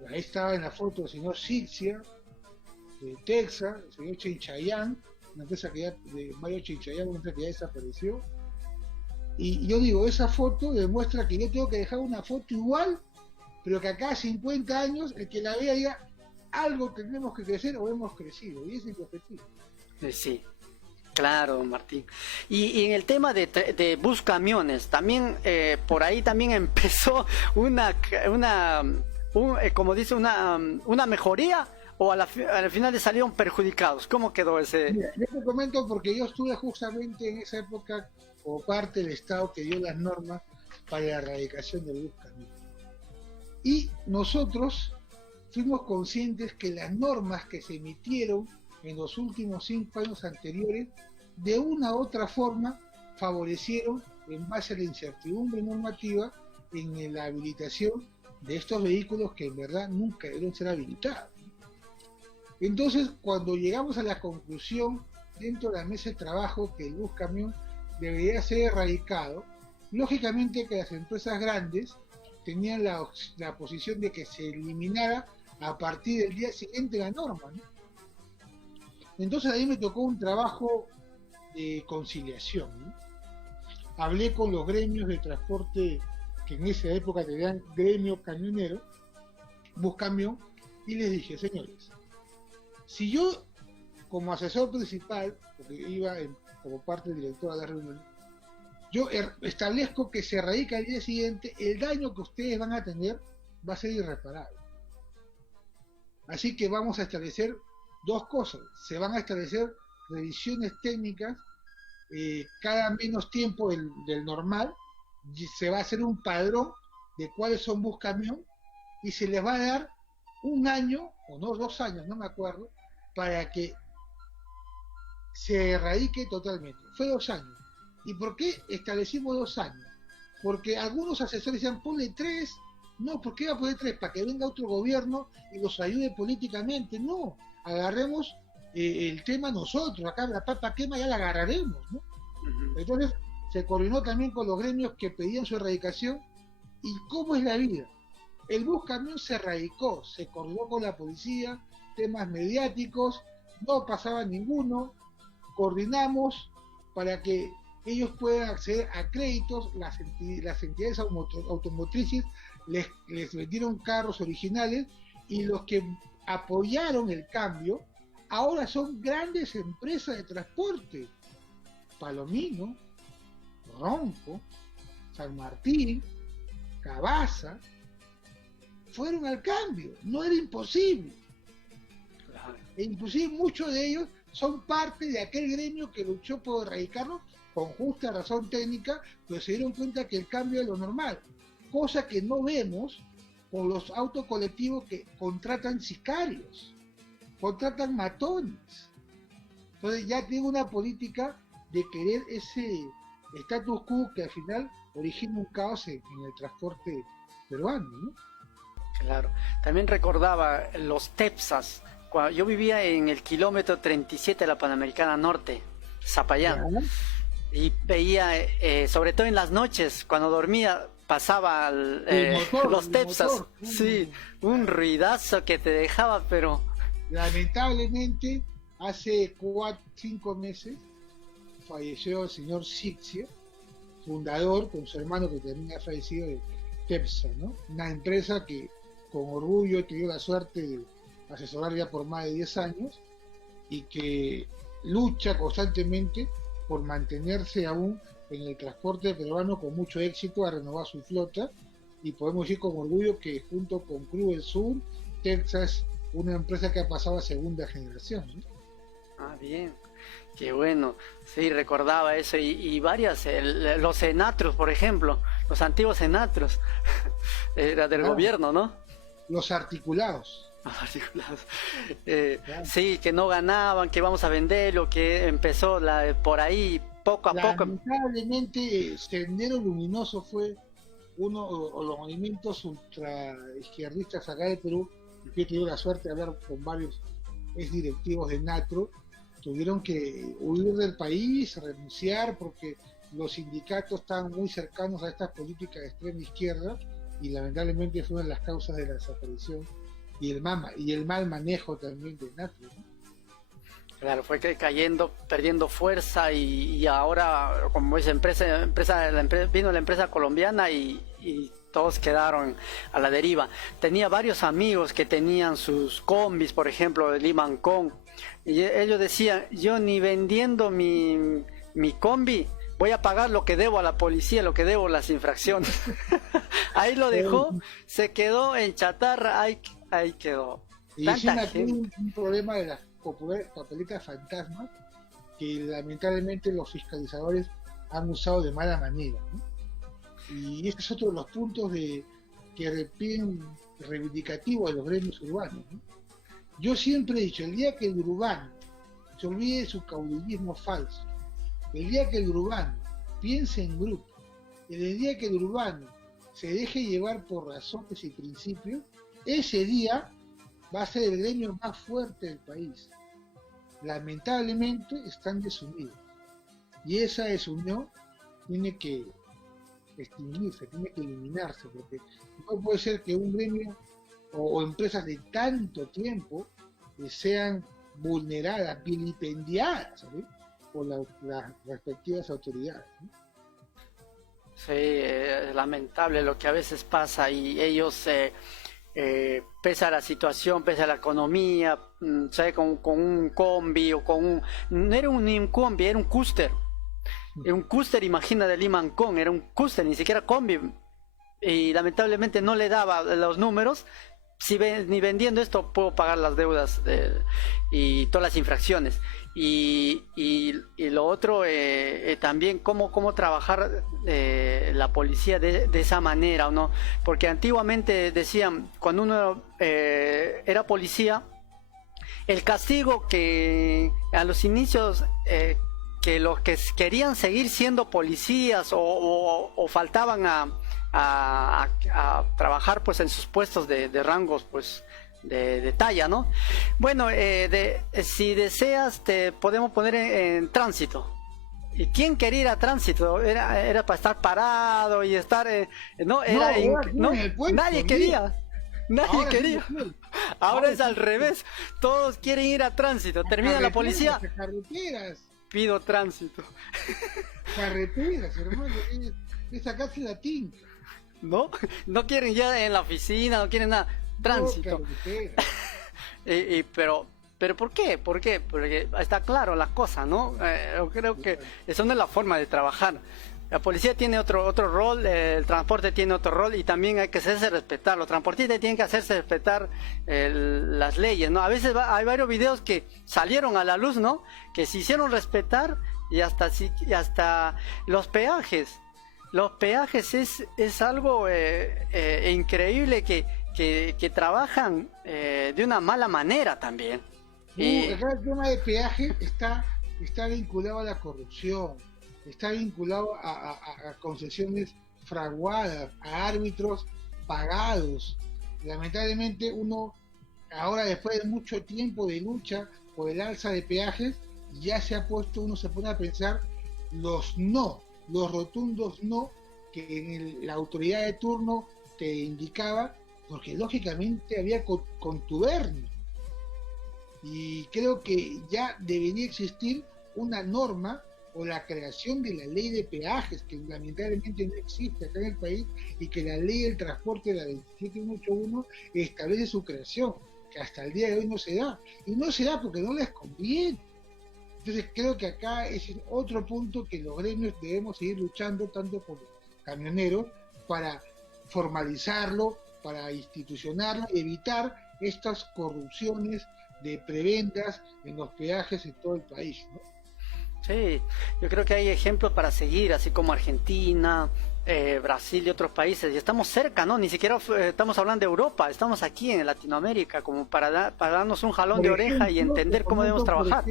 ahí estaba en la foto el señor Sixia, de Texas, el señor Chinchayán, una empresa que ya, de Mario Chinchayán, una empresa que ya desapareció. Y yo digo, esa foto demuestra que yo tengo que dejar una foto igual, pero que acá a 50 años, el que la vea diga, algo tenemos que crecer o hemos crecido, y ese es mi objetivo. sí, claro, don Martín. Y en el tema de bus camiones, también por ahí también empezó una como dice, una mejoría o al final le salieron perjudicados. ¿Cómo quedó ese? Mira, yo te comento porque yo estuve justamente en esa época como parte del Estado que dio las normas para la erradicación del bus camión. Y nosotros fuimos conscientes que las normas que se emitieron en los últimos 5 años anteriores, de una u otra forma, favorecieron, en base a la incertidumbre normativa, en la habilitación de estos vehículos que en verdad nunca debieron ser habilitados. Entonces, cuando llegamos a la conclusión dentro de la mesa de trabajo que el bus camión debería ser erradicado, lógicamente que las empresas grandes tenían la posición de que se eliminara a partir del día siguiente la norma, ¿no? Entonces ahí me tocó un trabajo de conciliación, ¿no? Hablé con los gremios de transporte que en esa época tenían gremio camionero, bus camión, y les dije, señores, si yo como asesor principal, porque iba como parte del director a la reunión, yo establezco que se erradica al día siguiente, el daño que ustedes van a tener va a ser irreparable. Así que vamos a establecer dos cosas. Se van a establecer revisiones técnicas cada menos tiempo del normal, y se va a hacer un padrón de cuáles son bus camión y se les va a dar 1 año, o no 2 años, no me acuerdo, para que se erradique totalmente. Fue 2 años. ¿Y por qué establecimos 2 años? Porque algunos asesores decían, ponle 3. No, ¿por qué va a poner 3? Para que venga otro gobierno y los ayude políticamente. No, agarremos el tema nosotros. Acá la papa quema ya la agarraremos, ¿no? Ujú. Entonces se coordinó también con los gremios que pedían su erradicación. ¿Y cómo es la vida? El bus camión se erradicó, se coordinó con la policía, temas mediáticos, no pasaba ninguno, coordinamos para que ellos puedan acceder a créditos, las entidades automotrices les vendieron carros originales y los que apoyaron el cambio ahora son grandes empresas de transporte, Palomino, Ronco, San Martín, Cabaza, fueron al cambio, no era imposible. Claro. E inclusive muchos de ellos son parte de aquel gremio que luchó por erradicarlo con justa razón técnica, pero se dieron cuenta que el cambio es lo normal, cosa que no vemos con los autocolectivos que contratan sicarios, contratan matones. Entonces ya tiene una política de querer ese status quo que al final origina un caos en el transporte peruano, ¿no? Claro. También recordaba los TEPSAS. Cuando yo vivía en el kilómetro 37 de la Panamericana Norte, Zapayán, ¿Ya? y veía, sobre todo en las noches, cuando dormía, pasaba los El TEPSAS. motor. Sí, un ruidazo que te dejaba, pero... Lamentablemente, hace 5 meses falleció el señor Sixia, fundador con su hermano que también ha fallecido de TEPSA, ¿no? Una empresa que con orgullo he tenido la suerte de asesorar ya por más de 10 años y que lucha constantemente por mantenerse aún en el transporte peruano con mucho éxito, a renovar su flota, y podemos decir con orgullo que junto con Cruz del Sur, Texas, una empresa que ha pasado a segunda generación, ¿no? Ah, bien, qué bueno. Sí, recordaba eso y varias, los Enatros, por ejemplo, los antiguos Enatros. era del Claro, gobierno, ¿no? los articulados. Los articulados. Claro. Sí, que no ganaban, que vamos a venderlo, que empezó por ahí, poco a poco. Lamentablemente, Sendero Luminoso fue uno o los movimientos ultra izquierdistas acá de Perú. Yo he tenido la suerte de hablar con varios ex directivos de Natro, tuvieron que huir del país, renunciar, porque los sindicatos estaban muy cercanos a estas políticas de extrema izquierda y lamentablemente fue una de las causas de la desaparición y el mal manejo también de Natro, ¿no? Claro, fue cayendo, perdiendo fuerza y ahora, como es vino la empresa colombiana y todos quedaron a la deriva. Tenía varios amigos que tenían sus combis, por ejemplo, de Limancón, y ellos decían, yo ni vendiendo mi combi voy a pagar lo que debo a la policía, lo que debo las infracciones. Ahí lo dejó, se quedó en chatarra, ahí quedó. Y Tanta encima aquí gente. un problema de las populares papeletas fantasmas que lamentablemente los fiscalizadores han usado de mala manera, ¿no? Y este es otro de los puntos que piden reivindicativo a los gremios urbanos, ¿no? Yo siempre he dicho, el día que el urbano se olvide de su caudillismo falso, el día que el urbano piense en grupo, el día que el urbano se deje llevar por razones y principios, ese día va a ser el gremio más fuerte del país. Lamentablemente están desunidos. Y esa desunión tiene que extinguirse, tiene que eliminarse, porque no puede ser que un gremio o empresas de tanto tiempo sean vulneradas, vilipendiadas, ¿sabes?, por las respectivas autoridades, ¿no? Sí, es lamentable lo que a veces pasa y ellos, pese a la situación, pese a la economía, ¿sabe? Con un combi o con un... No era ni un combi, era un cúster. Era un cúster, imagina, de Limancón, era un cúster, ni siquiera combi. Y lamentablemente no le daba los números. Si ni vendiendo esto puedo pagar las deudas y todas las infracciones. Y lo otro, también cómo trabajar la policía de esa manera, ¿o no? Porque antiguamente decían, cuando uno era policía, el castigo que a los inicios, que los que querían seguir siendo policías o faltaban a trabajar pues en sus puestos de rangos pues de talla, ¿no? Bueno, si deseas te podemos poner en tránsito. ¿Y quién quería ir a tránsito? Era para estar parado y estar, no, era no, nadie quería. Nadie quería. Ahora es al revés. Todos quieren ir a tránsito. Termina la policía. Carreteras. Pido tránsito. Carreteras, hermano. Es sacarse la tinta. ¿No? No quieren ya en la oficina, no quieren nada. Tránsito. No, pero ¿por qué? ¿Por qué? Porque está claro la cosa, ¿no? Yo creo que esa no es la forma de trabajar. La policía tiene otro rol, el transporte tiene otro rol y también hay que hacerse respetar. Los transportistas tienen que hacerse respetar las leyes, ¿no? A veces hay varios videos que salieron a la luz, ¿no? Que se hicieron respetar y hasta los peajes. Los peajes es algo increíble que trabajan de una mala manera también. Acá el tema de peaje está vinculado a la corrupción, está vinculado a concesiones fraguadas, a árbitros pagados. Lamentablemente uno, ahora después de mucho tiempo de lucha por el alza de peajes, uno se pone a pensar los rotundos no que la autoridad de turno te indicaba, porque lógicamente había contubernio. Y creo que ya debería existir una norma o la creación de la ley de peajes, que lamentablemente no existe acá en el país, y que la ley del transporte, la 27181, establece su creación, que hasta el día de hoy no se da. Y no se da porque no les conviene. Entonces creo que acá es otro punto que los gremios debemos seguir luchando, tanto por los camioneros, para formalizarlo, para institucionarlo y evitar estas corrupciones de prebendas en los peajes en todo el país, ¿no? Sí, yo creo que hay ejemplos para seguir, así como Argentina, Brasil y otros países. Y estamos cerca, ¿no? Ni siquiera estamos hablando de Europa, estamos aquí en Latinoamérica, como para darnos un jalón Por de oreja y ejemplo, te entender cómo debemos comento, trabajar.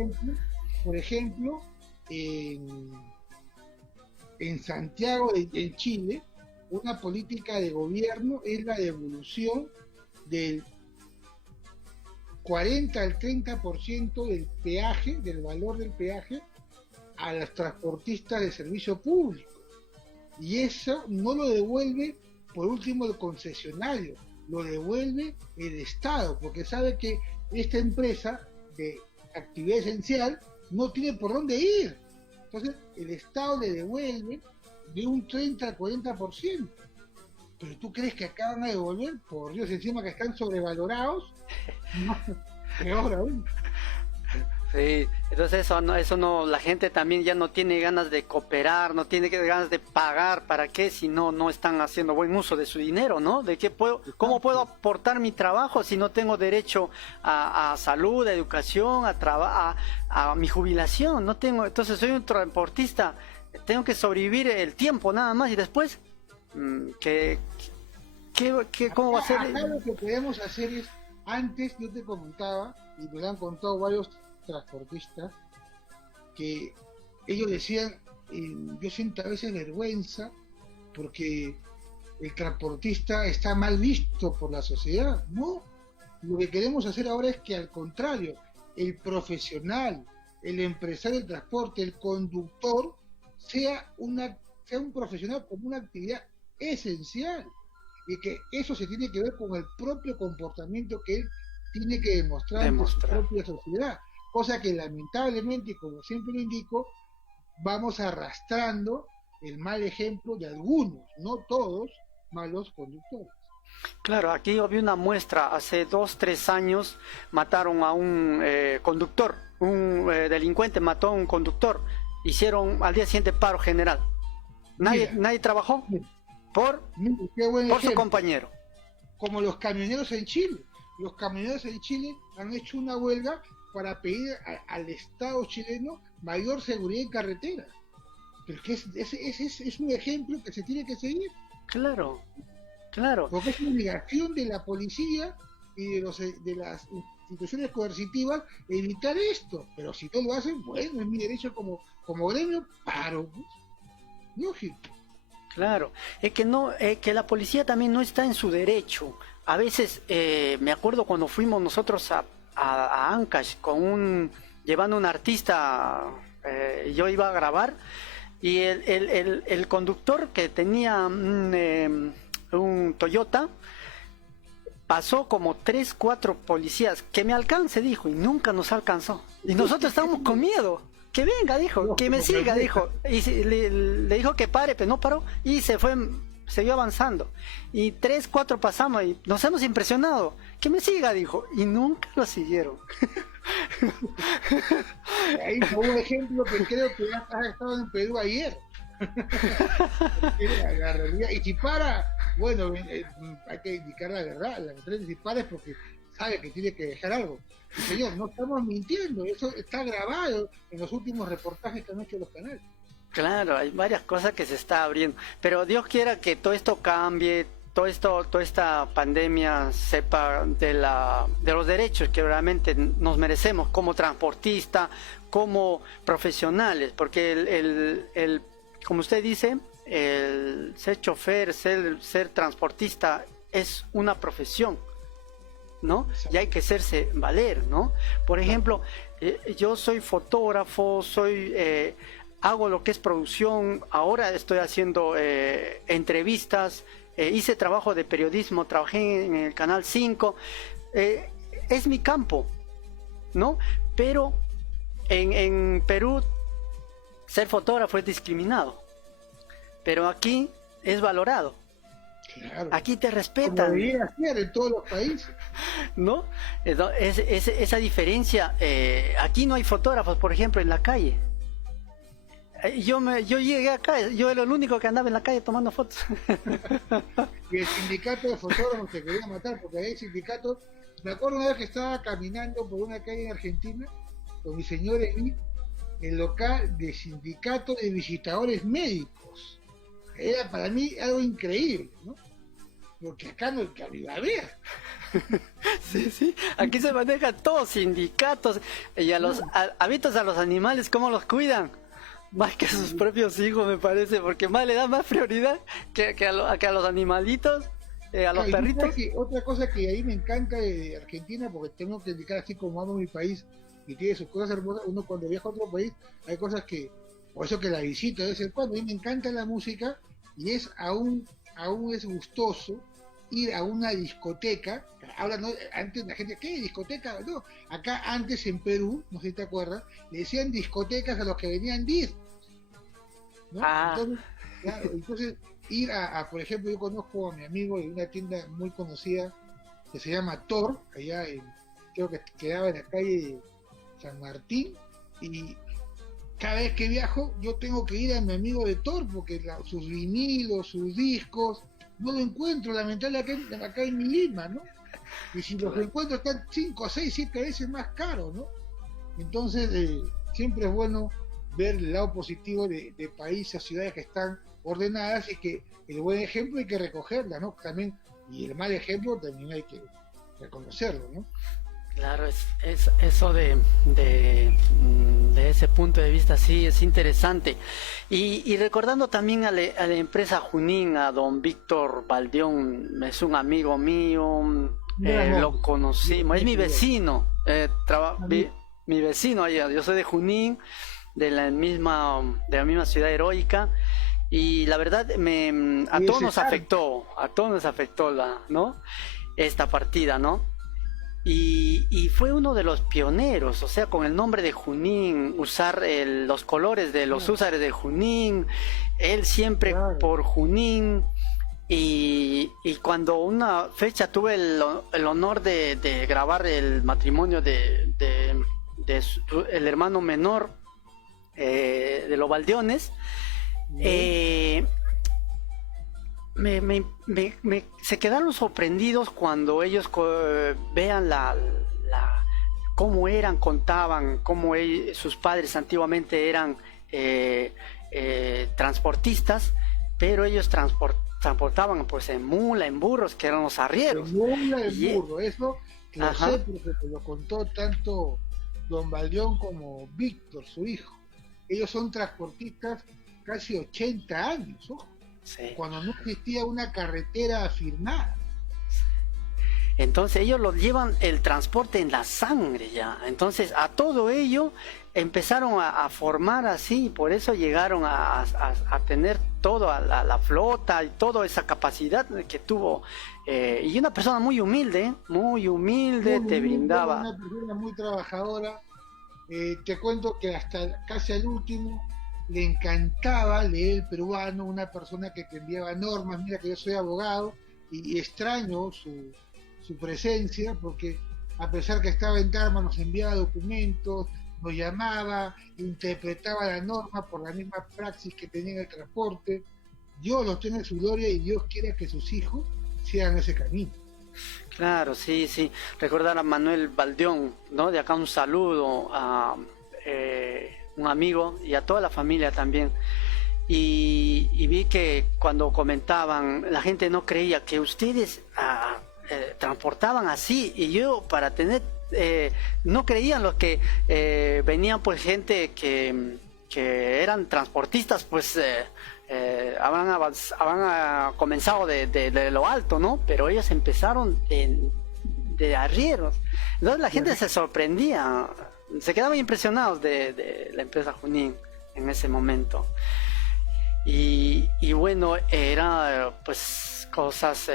por ejemplo, en, en Santiago, en Chile, una política de gobierno es la devolución del 40 al 30% del peaje, del valor del peaje, a los transportistas de servicio público. Y eso no lo devuelve, por último, el concesionario, lo devuelve el Estado, porque sabe que esta empresa de actividad esencial no tiene por dónde ir. Entonces, el Estado le devuelve de un 30 al 40%. Pero tú crees que acá van a devolver, por Dios, encima que están sobrevalorados, no, peor aún. Sí, entonces eso no, la gente también ya no tiene ganas de cooperar, no tiene ganas de pagar, ¿para qué? Si no están haciendo buen uso de su dinero, ¿no? ¿De qué cómo puedo aportar mi trabajo si no tengo derecho a salud, a educación, a mi jubilación? No tengo, entonces soy un transportista, tengo que sobrevivir el tiempo nada más y después, ¿qué, cómo va a ser? Acá lo que podemos hacer es, antes yo te comentaba, y me lo han contado varios transportistas, que ellos decían, yo siento a veces vergüenza porque el transportista está mal visto por la sociedad. No, lo que queremos hacer ahora es que al contrario, el profesional, el empresario del transporte, el conductor, sea un profesional como una actividad esencial, y que eso se tiene que ver con el propio comportamiento que él tiene que demostrar ante su propia sociedad, cosa que lamentablemente, como siempre lo indico, vamos arrastrando el mal ejemplo de algunos, no todos, malos conductores. Claro, aquí yo vi una muestra, hace 2, 3 años mataron a un conductor, un delincuente mató a un conductor, hicieron al día siguiente paro general. Nadie trabajó por su compañero. Como los camioneros en Chile. Los camioneros en Chile han hecho una huelga para pedir al Estado chileno mayor seguridad en carretera. Pero que es un ejemplo que se tiene que seguir. Claro, claro. Porque es una obligación de la policía y de las instituciones coercitivas evitar esto. Pero si no lo hacen, bueno, es mi derecho como gremio, paro. Pues. Lógico. Claro, es que no, que la policía también no está en su derecho. A veces, me acuerdo cuando fuimos nosotros a Ancash llevando un artista, yo iba a grabar y el conductor que tenía un Toyota pasó como 3, 4 policías, que me alcance, dijo, y nunca nos alcanzó. Y nosotros estábamos con miedo. Que venga, dijo, que me siga, dijo. Y le dijo que pare, pero no paró. Y siguió avanzando. Y 3, 4 pasamos y nos hemos impresionado. Que me siga, dijo. Y nunca lo siguieron. Ahí fue un ejemplo que creo que ya has estado en Perú ayer. La realidad. Y si para, bueno, hay que indicar la verdad. La verdad, si para es porque sabe que tiene que dejar algo. Y señor, no estamos mintiendo, eso está grabado en los últimos reportajes que han hecho los canales. Claro, hay varias cosas que se está abriendo, pero Dios quiera que todo esto cambie, toda esta pandemia sepa de los derechos que realmente nos merecemos como transportistas, como profesionales, porque como usted dice, el ser chofer, ser transportista es una profesión, ¿no? Y hay que hacerse valer, ¿no? Por ejemplo, yo soy fotógrafo, hago lo que es producción, ahora estoy haciendo entrevistas, hice trabajo de periodismo, trabajé en el Canal 5, es mi campo, ¿no? Pero en Perú ser fotógrafo es discriminado, pero aquí es valorado. Claro. Aquí te respetan. Como debería ser en todos los países. ¿No? Esa diferencia, aquí no hay fotógrafos, por ejemplo, en la calle. Yo llegué acá, yo era el único que andaba en la calle tomando fotos. Y el sindicato de fotógrafos se quería matar, porque hay sindicatos. Me acuerdo una vez que estaba caminando por una calle en Argentina con mi señor Eli, el local de sindicato de visitadores médicos. Era para mí algo increíble, ¿no? Porque acá no hay que ver. Sí, sí, aquí se manejan todos sindicatos y hábitos a los animales, ¿cómo los cuidan? Más que a sus propios hijos, me parece, porque más le da más prioridad que a los animalitos, a los perritos. Otra cosa que ahí me encanta de Argentina, porque tengo que indicar así como amo mi país y tiene sus cosas hermosas, uno cuando viaja a otro país, hay cosas que, por eso que la visito de vez en cuando, a mí me encanta la música y es aún es gustoso ir a una discoteca. Ahora no, antes la gente, ¿qué discoteca? No, acá antes en Perú, no sé si te acuerdas, le decían discotecas a los que venían discos, ¿no? Entonces, claro, entonces ir por ejemplo, yo conozco a mi amigo de una tienda muy conocida que se llama Thor, allá creo que quedaba en la calle San Martín, y cada vez que viajo yo tengo que ir a mi amigo de Thor porque sus vinilos, sus discos, no lo encuentro lamentablemente acá en mi Lima, ¿no? Y si los encuentro están 5, 6, 7 veces más caros, ¿no? Entonces siempre es bueno ver el lado positivo de países, ciudades que están ordenadas y que el buen ejemplo hay que recogerla, ¿no? También, y el mal ejemplo también hay que reconocerlo, ¿no? Claro, es eso de ese punto de vista, sí, es interesante. Y recordando también a la empresa Junín, a don Víctor Baldión, es un amigo mío, lo conocimos, es mi vecino, mi vecino allá, yo soy de Junín, de la misma ciudad heroica, y la verdad a todos nos afectó ¿no? Esta partida, ¿no? Y fue uno de los pioneros, o sea, con el nombre de Junín, usar los colores de los húsares de Junín, él siempre por Junín, y cuando una fecha tuve el honor de grabar el matrimonio de el hermano menor de los Baldiones, se quedaron sorprendidos cuando ellos vean cómo contaban cómo sus padres antiguamente eran transportistas, pero ellos transportaban pues en mula, en burros, que eran los arrieros. En mula, en burro, eso lo sé porque lo contó tanto don Baldión como Víctor, su hijo. Ellos son transportistas casi 80 años, ojo. Sí. Cuando no existía una carretera firmada. Entonces ellos lo llevan el transporte en la sangre ya. Entonces a todo ello empezaron a formar así, por eso llegaron a tener toda la flota y toda esa capacidad que tuvo. Y una persona muy humilde, te brindaba. Una persona muy trabajadora. Te cuento que hasta casi al último le encantaba leer el peruano, una persona que te enviaba normas. Mira que yo soy abogado y extraño su presencia, porque a pesar que estaba en Tarma nos enviaba documentos, nos llamaba, interpretaba la norma por la misma praxis que tenía en el transporte. Dios los tiene en su gloria y Dios quiere que sus hijos sigan ese camino. Claro, sí. Recordar a Manuel Baldión, ¿no? De acá un saludo a un amigo y a toda la familia también. Y vi que cuando comentaban, la gente no creía que ustedes transportaban así, y yo para tener no creían los que venían pues gente que eran transportistas, pues habrán comenzado de lo alto, ¿no? Pero ellos empezaron de arrieros. Entonces la gente se sorprendía, se quedaban impresionados de la empresa Junín en ese momento. Y bueno, era pues cosas,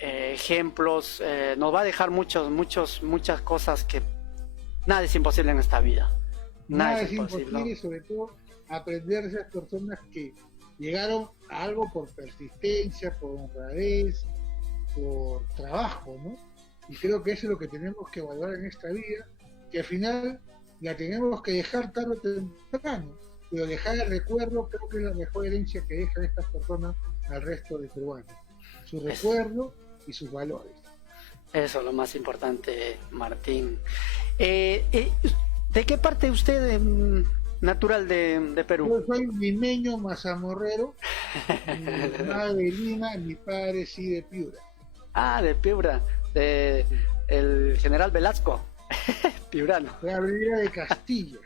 ejemplos, nos va a dejar muchas cosas que nada es imposible en esta vida. Nada es imposible, y sobre todo aprender de esas personas que llegaron a algo por persistencia, por honradez, por trabajo, ¿no? Y creo que eso es lo que tenemos que valorar en esta vida, que al final la tenemos que dejar tarde o temprano, pero dejar el recuerdo creo que es la mejor herencia que dejan estas personas al resto de peruanos, su recuerdo y sus valores. Eso es lo más importante, Martín. ¿De qué parte usted natural de Perú. Yo soy limeño mazamorrero, mi madre de Lima, mi padre sí de Piura. Ah, de Piura, de el general Velasco, piurano. La verdad de Castilla.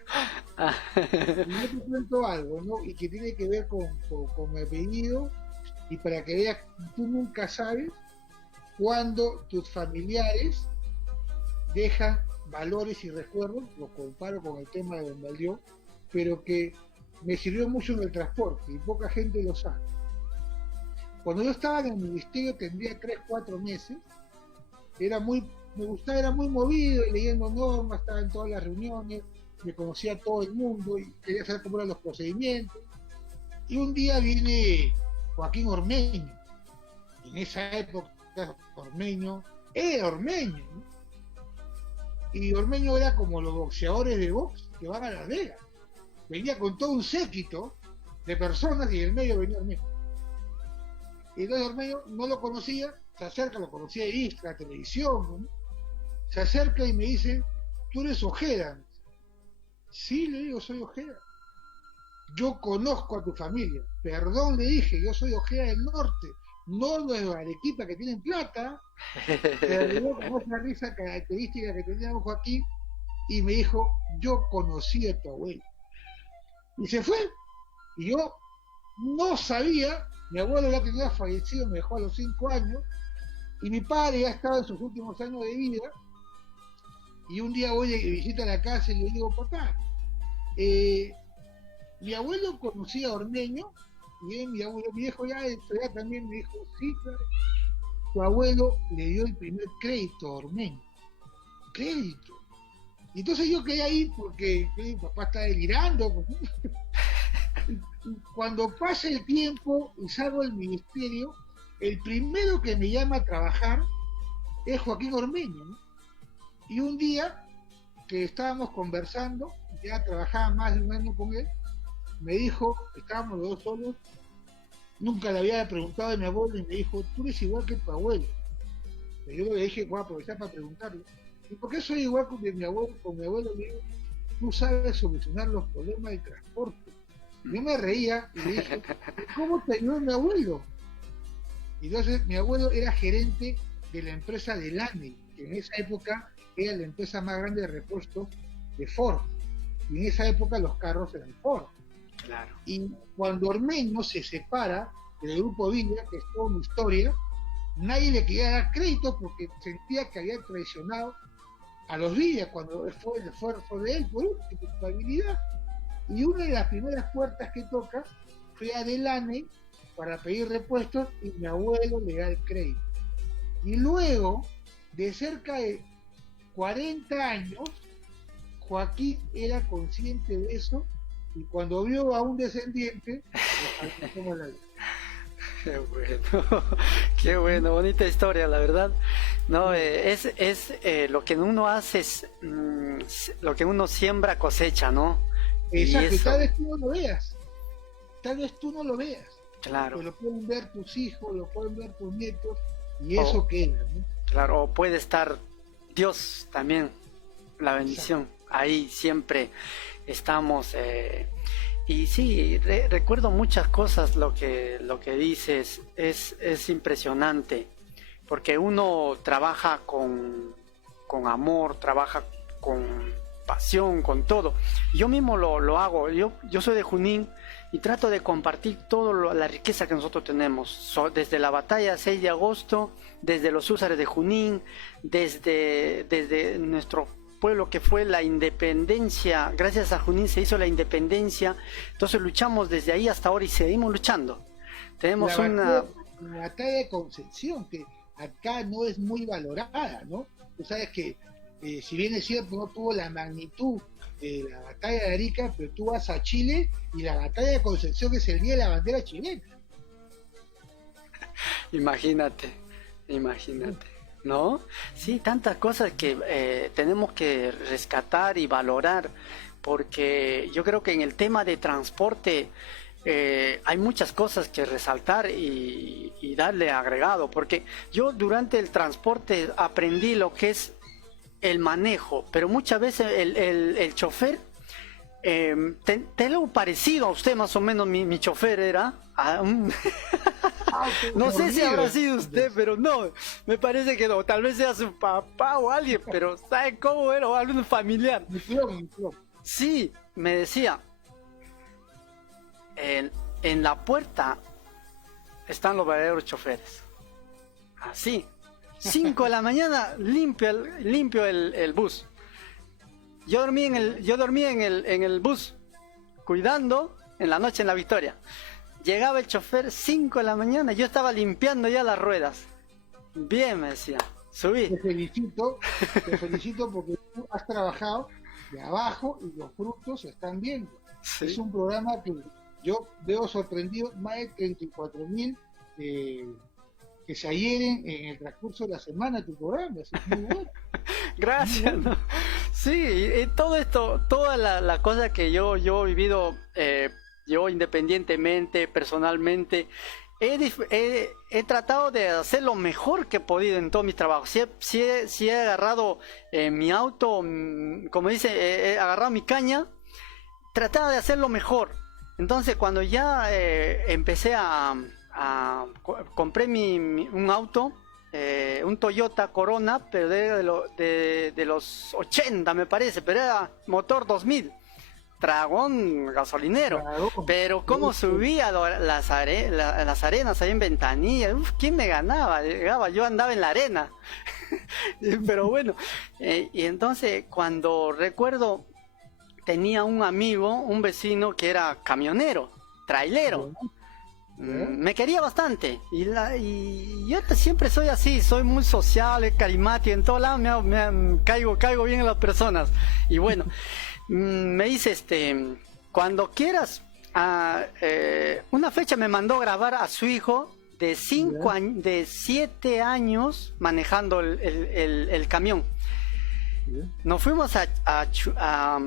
Ah, Y yo te cuento algo, ¿no? Y que tiene que ver con mi apellido, y para que veas, tú nunca sabes cuando tus familiares dejan valores y recuerdos, lo comparo con el tema de Don Baldió, pero que me sirvió mucho en el transporte y poca gente lo sabe. Cuando yo estaba en el ministerio, tendría 3 4 meses, me gustaba, era muy movido, y leyendo normas, estaba en todas las reuniones, me conocía a todo el mundo y quería saber cómo eran los procedimientos. Y un día viene Joaquín Ormeño. En esa época Ormeño era Ormeño, ¿no? Y Ormeño era como los boxeadores de box que van a Las Vegas. Venía con todo un séquito de personas y en el medio venía Ormeño. Y entonces Ormeño no lo conocía, se acerca, lo conocía de vista, la televisión, ¿no? Se acerca y me dice, tú eres Ojeda. Sí, le digo, soy Ojeda. Yo conozco a tu familia. Perdón, le dije, yo soy Ojeda del Norte, no los de Arequipa que tienen plata. Se rió con esa risa característica que tenía don Joaquín y me dijo, yo conocí a tu abuelo. Y se fue. Y yo no sabía, mi abuelo ya tenía fallecido, me dejó a los 5 años, y mi padre ya estaba en sus últimos años de vida, y un día voy de visita a la casa y le digo, papá, mi abuelo conocía a Ormeño, y mi abuelo, mi viejo ya también me dijo, sí, claro, tu abuelo le dio el primer crédito a Ormeño. Crédito. Y entonces yo quedé ahí porque mi papá está delirando. Y cuando pasa el tiempo y salgo del ministerio, el primero que me llama a trabajar es Joaquín Ormeño, ¿no? Y un día que estábamos conversando, ya trabajaba más de un año con él, me dijo, estábamos los dos solos, nunca le había preguntado a mi abuelo y me dijo, tú eres igual que tu abuelo. Y yo le dije, voy a aprovechar para preguntarle, ¿y por qué soy igual con mi abuelo? Con mi abuelo le digo, tú sabes solucionar los problemas de transporte. Yo me reía y le dije, ¿cómo te ayudó mi abuelo? Y entonces mi abuelo era gerente de la empresa Delane, que en esa época era la empresa más grande de repuestos de Ford. Y en esa época los carros eran Ford. claro. Y cuando Ormeño se separa del grupo Villa, que es toda una historia, nadie le quería dar crédito porque sentía que había traicionado a los Villa cuando fue el esfuerzo de él por su culpabilidad. Y una de las primeras puertas que toca fue a Delane para pedir repuestos y mi abuelo le da el crédito. Y luego, de cerca de 40 años, Joaquín era consciente de eso y cuando vio a un descendiente, le faltó como la vida. Qué bueno, qué bueno, bonita historia, la verdad. No, lo que uno hace es lo que uno siembra cosecha, ¿no? Exacto, y eso, tal vez tú no lo veas, tal vez tú no lo veas, claro, pero lo pueden ver tus hijos, lo pueden ver tus nietos, y o, eso queda, ¿no? claro, o puede estar Dios también, la bendición, ahí siempre estamos. Y sí, recuerdo muchas cosas lo que dices, es impresionante, porque uno trabaja con amor, trabaja con pasión, con todo. Yo mismo lo hago, yo soy de Junín y trato de compartir toda la riqueza que nosotros tenemos, desde la batalla 6 de agosto, desde los húsares de Junín, desde nuestro pueblo que fue la independencia. Gracias a Junín se hizo la independencia, entonces luchamos desde ahí hasta ahora y seguimos luchando. Tenemos la batalla de Concepción, que acá no es muy valorada, ¿no? Tú sabes que si bien es cierto no tuvo la magnitud de la batalla de Arica, pero tú vas a Chile y la batalla de Concepción es el día de la bandera chilena. Imagínate, ¿no? Sí, tantas cosas que tenemos que rescatar y valorar, porque yo creo que en el tema de transporte hay muchas cosas que resaltar y darle agregado, porque yo durante el transporte aprendí lo que es el manejo, pero muchas veces el chofer Te lo parecido a usted más o menos, mi chofer era. No sé si habrá sido usted, pero no, me parece que no, tal vez sea su papá o alguien, pero ¿sabe cómo era? O algún familiar. Sí, me decía, en la puerta están los verdaderos choferes. Así, 5 de la mañana limpio el bus. Yo dormí en el bus, cuidando en la noche en La Victoria. Llegaba el chofer 5 de la mañana, yo estaba limpiando ya las ruedas. Bien, me decía, subí. Te felicito porque tú has trabajado de abajo y los frutos se están viendo. Sí. Es un programa que yo veo sorprendido, más de 34.000 que se adhieren en el transcurso de la semana a tu programa. Es muy bueno. Gracias. Muy bueno. ¿No? Sí, todo esto, toda la cosa que yo he vivido, yo independientemente, personalmente, he tratado de hacer lo mejor que he podido en todos mis trabajos. Si he agarrado mi auto, como dice, he agarrado mi caña, trataba de hacerlo mejor. Entonces, cuando ya empecé compré un auto, un Toyota Corona, pero de los 80 me parece, pero era motor 2000. Dragón gasolinero, pero cómo subía las arenas ahí en Ventanilla, ¿quién me ganaba? Yo andaba en la arena. Pero bueno, y entonces cuando recuerdo, tenía un amigo, un vecino que era camionero, trailero. Me quería bastante y yo siempre soy así, soy muy social, carismático, en todos lados caigo bien en las personas. Y bueno, me dice, cuando quieras, una fecha me mandó grabar a su hijo de 7 años manejando el camión. Nos fuimos a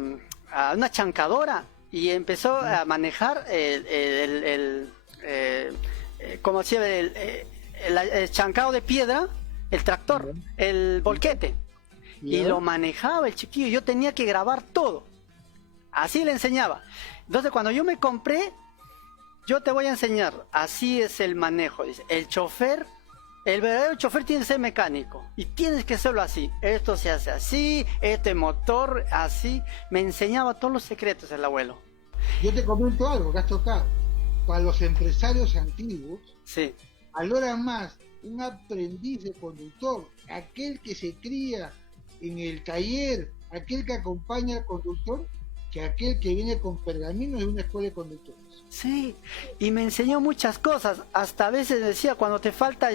una chancadora y empezó a manejar como hacía el chancado de piedra, el tractor, el volquete. Y lo manejaba el chiquillo, yo tenía que grabar todo. Así le enseñaba. Entonces cuando yo me compré, yo te voy a enseñar, así es el manejo, dice. El verdadero chofer tiene que ser mecánico y tienes que hacerlo así. Esto se hace así, este motor así. Me enseñaba todos los secretos el abuelo. Yo te comento algo que has tocado. Para los empresarios antiguos, sí, valoran más un aprendiz de conductor, aquel que se cría en el taller, aquel que acompaña al conductor, que aquel que viene con pergaminos de una escuela de conductores. Sí, y me enseñó muchas cosas. Hasta a veces decía, cuando te falta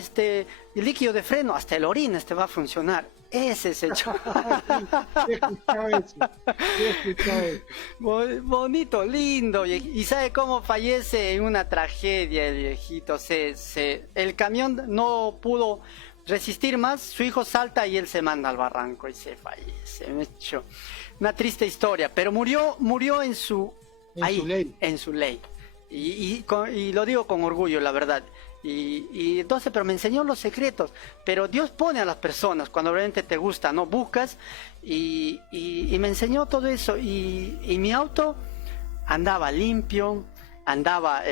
líquido de freno, hasta el orines te va a funcionar. Ese es el bonito, lindo. Y sabe cómo fallece en una tragedia el viejito. El camión no pudo resistir más, su hijo salta y él se manda al barranco y se fallece. Me echó una triste historia, pero murió en su ley. Y lo digo con orgullo, la verdad. Y entonces, pero me enseñó los secretos. Pero Dios pone a las personas cuando realmente te gusta, ¿no? Buscas y me enseñó todo eso. Y mi auto andaba limpio, andaba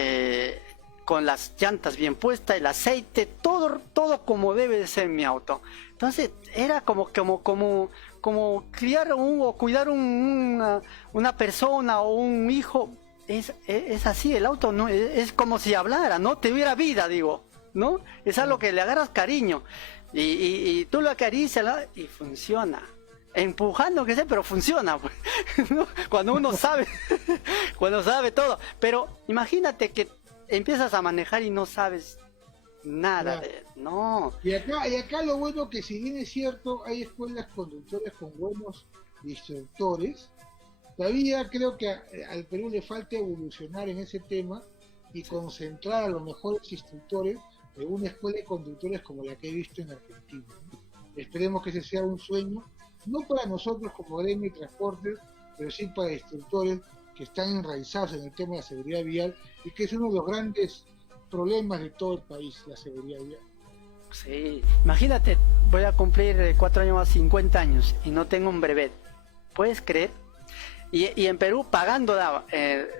con las llantas bien puestas, el aceite, todo como debe de ser mi auto. Entonces era como criar o cuidar una persona o un hijo. Es así, el auto no es como si hablara, ¿no? Tuviera vida, digo, ¿no? Es algo que le agarras cariño y tú lo acaricias y funciona. Empujando, que sé, pero funciona, pues, ¿no? Cuando uno sabe, cuando sabe todo. Pero imagínate que empiezas a manejar y no sabes nada, no. Y acá lo bueno que, si bien es cierto, hay escuelas conductores con buenos instructores, todavía creo que al Perú le falta evolucionar en ese tema y concentrar a los mejores instructores en una escuela de conductores como la que he visto en Argentina, ¿no? Esperemos que ese sea un sueño, no para nosotros como gremio de transportes, pero sí para instructores que están enraizados en el tema de la seguridad vial y que es uno de los grandes problemas de todo el país, la seguridad vial. Sí, imagínate, voy a cumplir 4 años más, 50 años y no tengo un brevet. ¿Puedes creer? Y en Perú pagando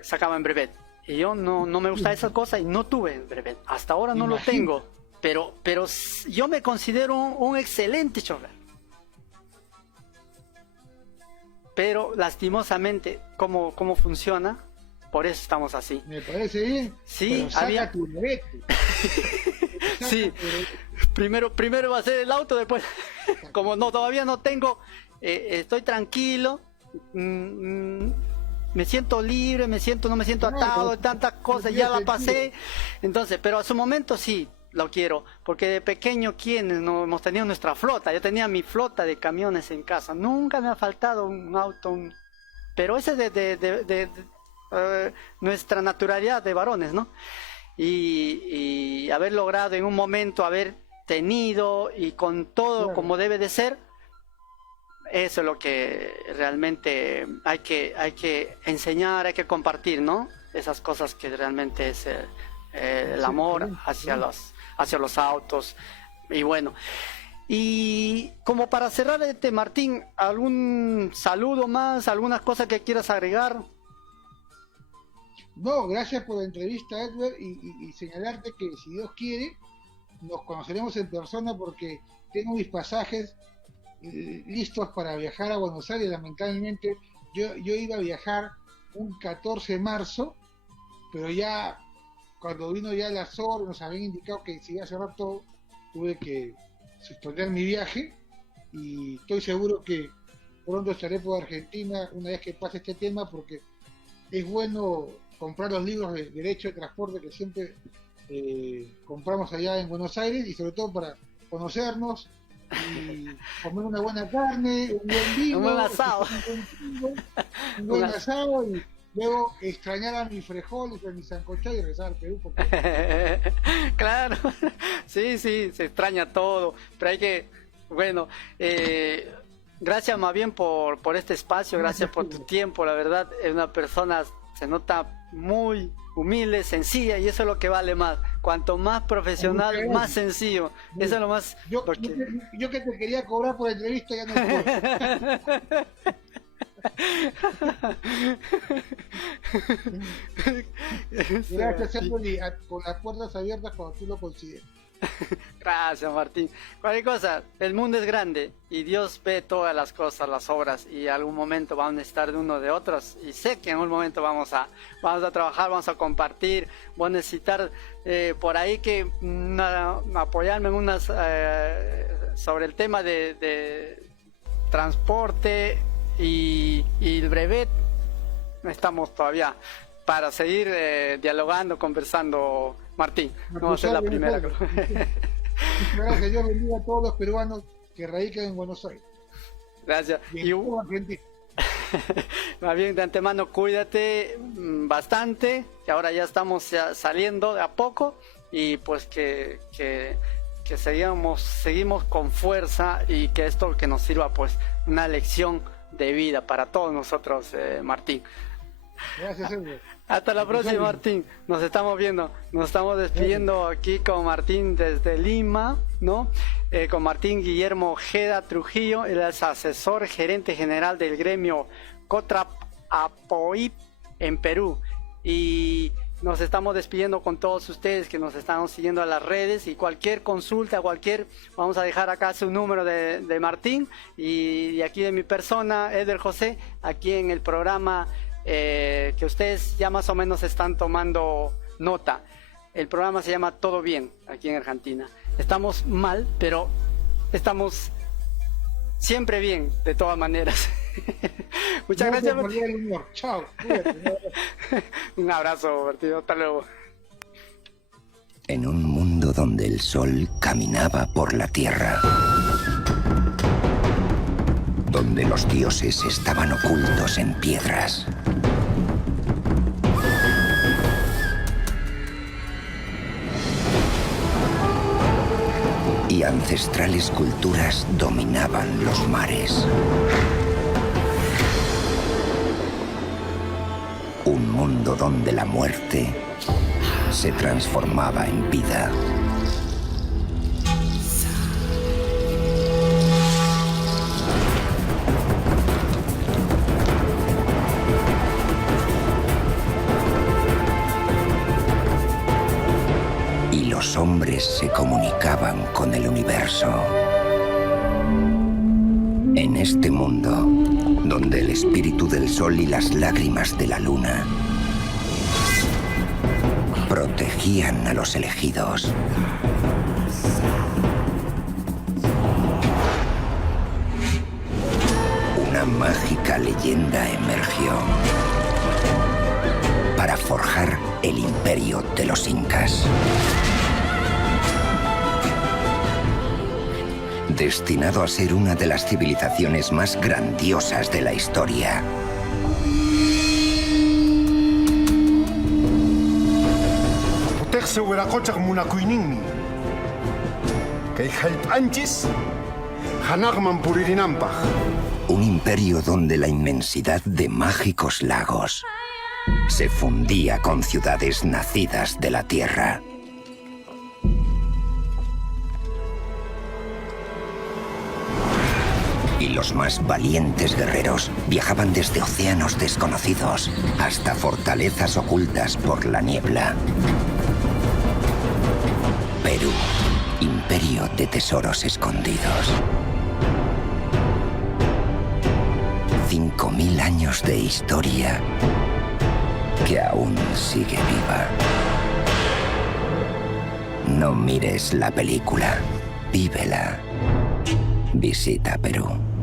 sacaban brevet. Y yo no me gustaba esa cosa y no tuve brevet. Hasta ahora no lo tengo. Pero yo me considero un excelente chofer. Pero lastimosamente, ¿cómo funciona? Por eso estamos así. Me parece bien. Sí, saca tu brevete. Sí, primero va a ser el auto, después, como todavía no tengo, estoy tranquilo, me siento libre, no me siento atado de tantas cosas, ya la pasé. Entonces, pero a su momento sí lo quiero, porque de pequeño quienes no hemos tenido nuestra flota, yo tenía mi flota de camiones en casa, nunca me ha faltado un auto, pero ese es de nuestra naturalidad de varones, ¿no? Y haber logrado en un momento, haber tenido y con todo como debe de ser, eso es lo que realmente hay que enseñar, hay que compartir, ¿no? Esas cosas que realmente es el amor hacia los autos. Y bueno, y como para cerrar Martín, ¿algún saludo más, algunas cosas que quieras agregar? No, gracias por la entrevista, Edward, y señalarte que si Dios quiere, nos conoceremos en persona porque tengo mis pasajes listos para viajar a Buenos Aires. Lamentablemente, yo iba a viajar un 14 de marzo, pero ya cuando vino ya la SOR, nos habían indicado que se iba a cerrar todo, tuve que suspender mi viaje y estoy seguro que pronto estaré por Argentina una vez que pase este tema, porque es bueno comprar los libros de derecho de transporte que siempre compramos allá en Buenos Aires, y sobre todo para conocernos y comer una buena carne, un buen vino, un buen asado, un buen asado, y luego extrañar a mi frijoles, a mi sancochado y regresar al Perú. Porque... Claro, sí, se extraña todo, pero hay que, bueno, gracias más bien por este espacio, gracias por tu tiempo, la verdad, es una persona, se nota muy humilde, sencilla, y eso es lo que vale más. Cuanto más profesional, más sencillo. Eso es lo más... Yo que te quería cobrar por la entrevista, ya no puedo. Gracias, Anthony, con las puertas abiertas cuando tú lo consideres. Gracias, Martín. Cualquier cosa, el mundo es grande y Dios ve todas las cosas, las obras, y en algún momento van a estar de uno de otros, y sé que en algún momento vamos a trabajar, vamos a compartir. Voy a necesitar por ahí que apoyarme en unas sobre el tema de transporte y el brevet. Estamos todavía para seguir dialogando, conversando, Martín. Vamos a hacer la primera. Gracias, Dios bendiga a todos los peruanos que radican en Buenos Aires. Gracias. Y Argentina. Más bien, de antemano, cuídate bastante, que ahora ya estamos saliendo de a poco, y pues que seguimos con fuerza, y que esto que nos sirva pues una lección de vida para todos nosotros, Martín. Gracias, Edward. Hasta la próxima, Martín. Nos estamos viendo. Nos estamos despidiendo aquí con Martín desde Lima, ¿no? Con Martín Guillermo Ojeda Trujillo, él es asesor gerente general del gremio Cotrap Apoip en Perú. Y nos estamos despidiendo con todos ustedes que nos están siguiendo a las redes, y cualquier consulta, vamos a dejar acá su número de Martín y aquí de mi persona, Eder José, aquí en el programa que ustedes ya más o menos están tomando nota. El programa se llama Todo Bien, aquí en Argentina. Estamos mal, pero estamos siempre bien, de todas maneras. Muchas gracias, Martín. Chao. Un abrazo, Martín. Hasta luego. En un mundo donde el sol caminaba por la tierra, donde los dioses estaban ocultos en piedras, y ancestrales culturas dominaban los mares. Un mundo donde la muerte se transformaba en vida. los hombres se comunicaban con el universo. En este mundo, donde el espíritu del sol y las lágrimas de la luna protegían a los elegidos, una mágica leyenda emergió para forjar el imperio de los incas. Destinado a ser una de las civilizaciones más grandiosas de la historia. Un imperio donde la inmensidad de mágicos lagos se fundía con ciudades nacidas de la tierra. Y los más valientes guerreros viajaban desde océanos desconocidos hasta fortalezas ocultas por la niebla. Perú, imperio de tesoros escondidos. 5000 años de historia que aún sigue viva. No mires la película, vívela. Visita Perú.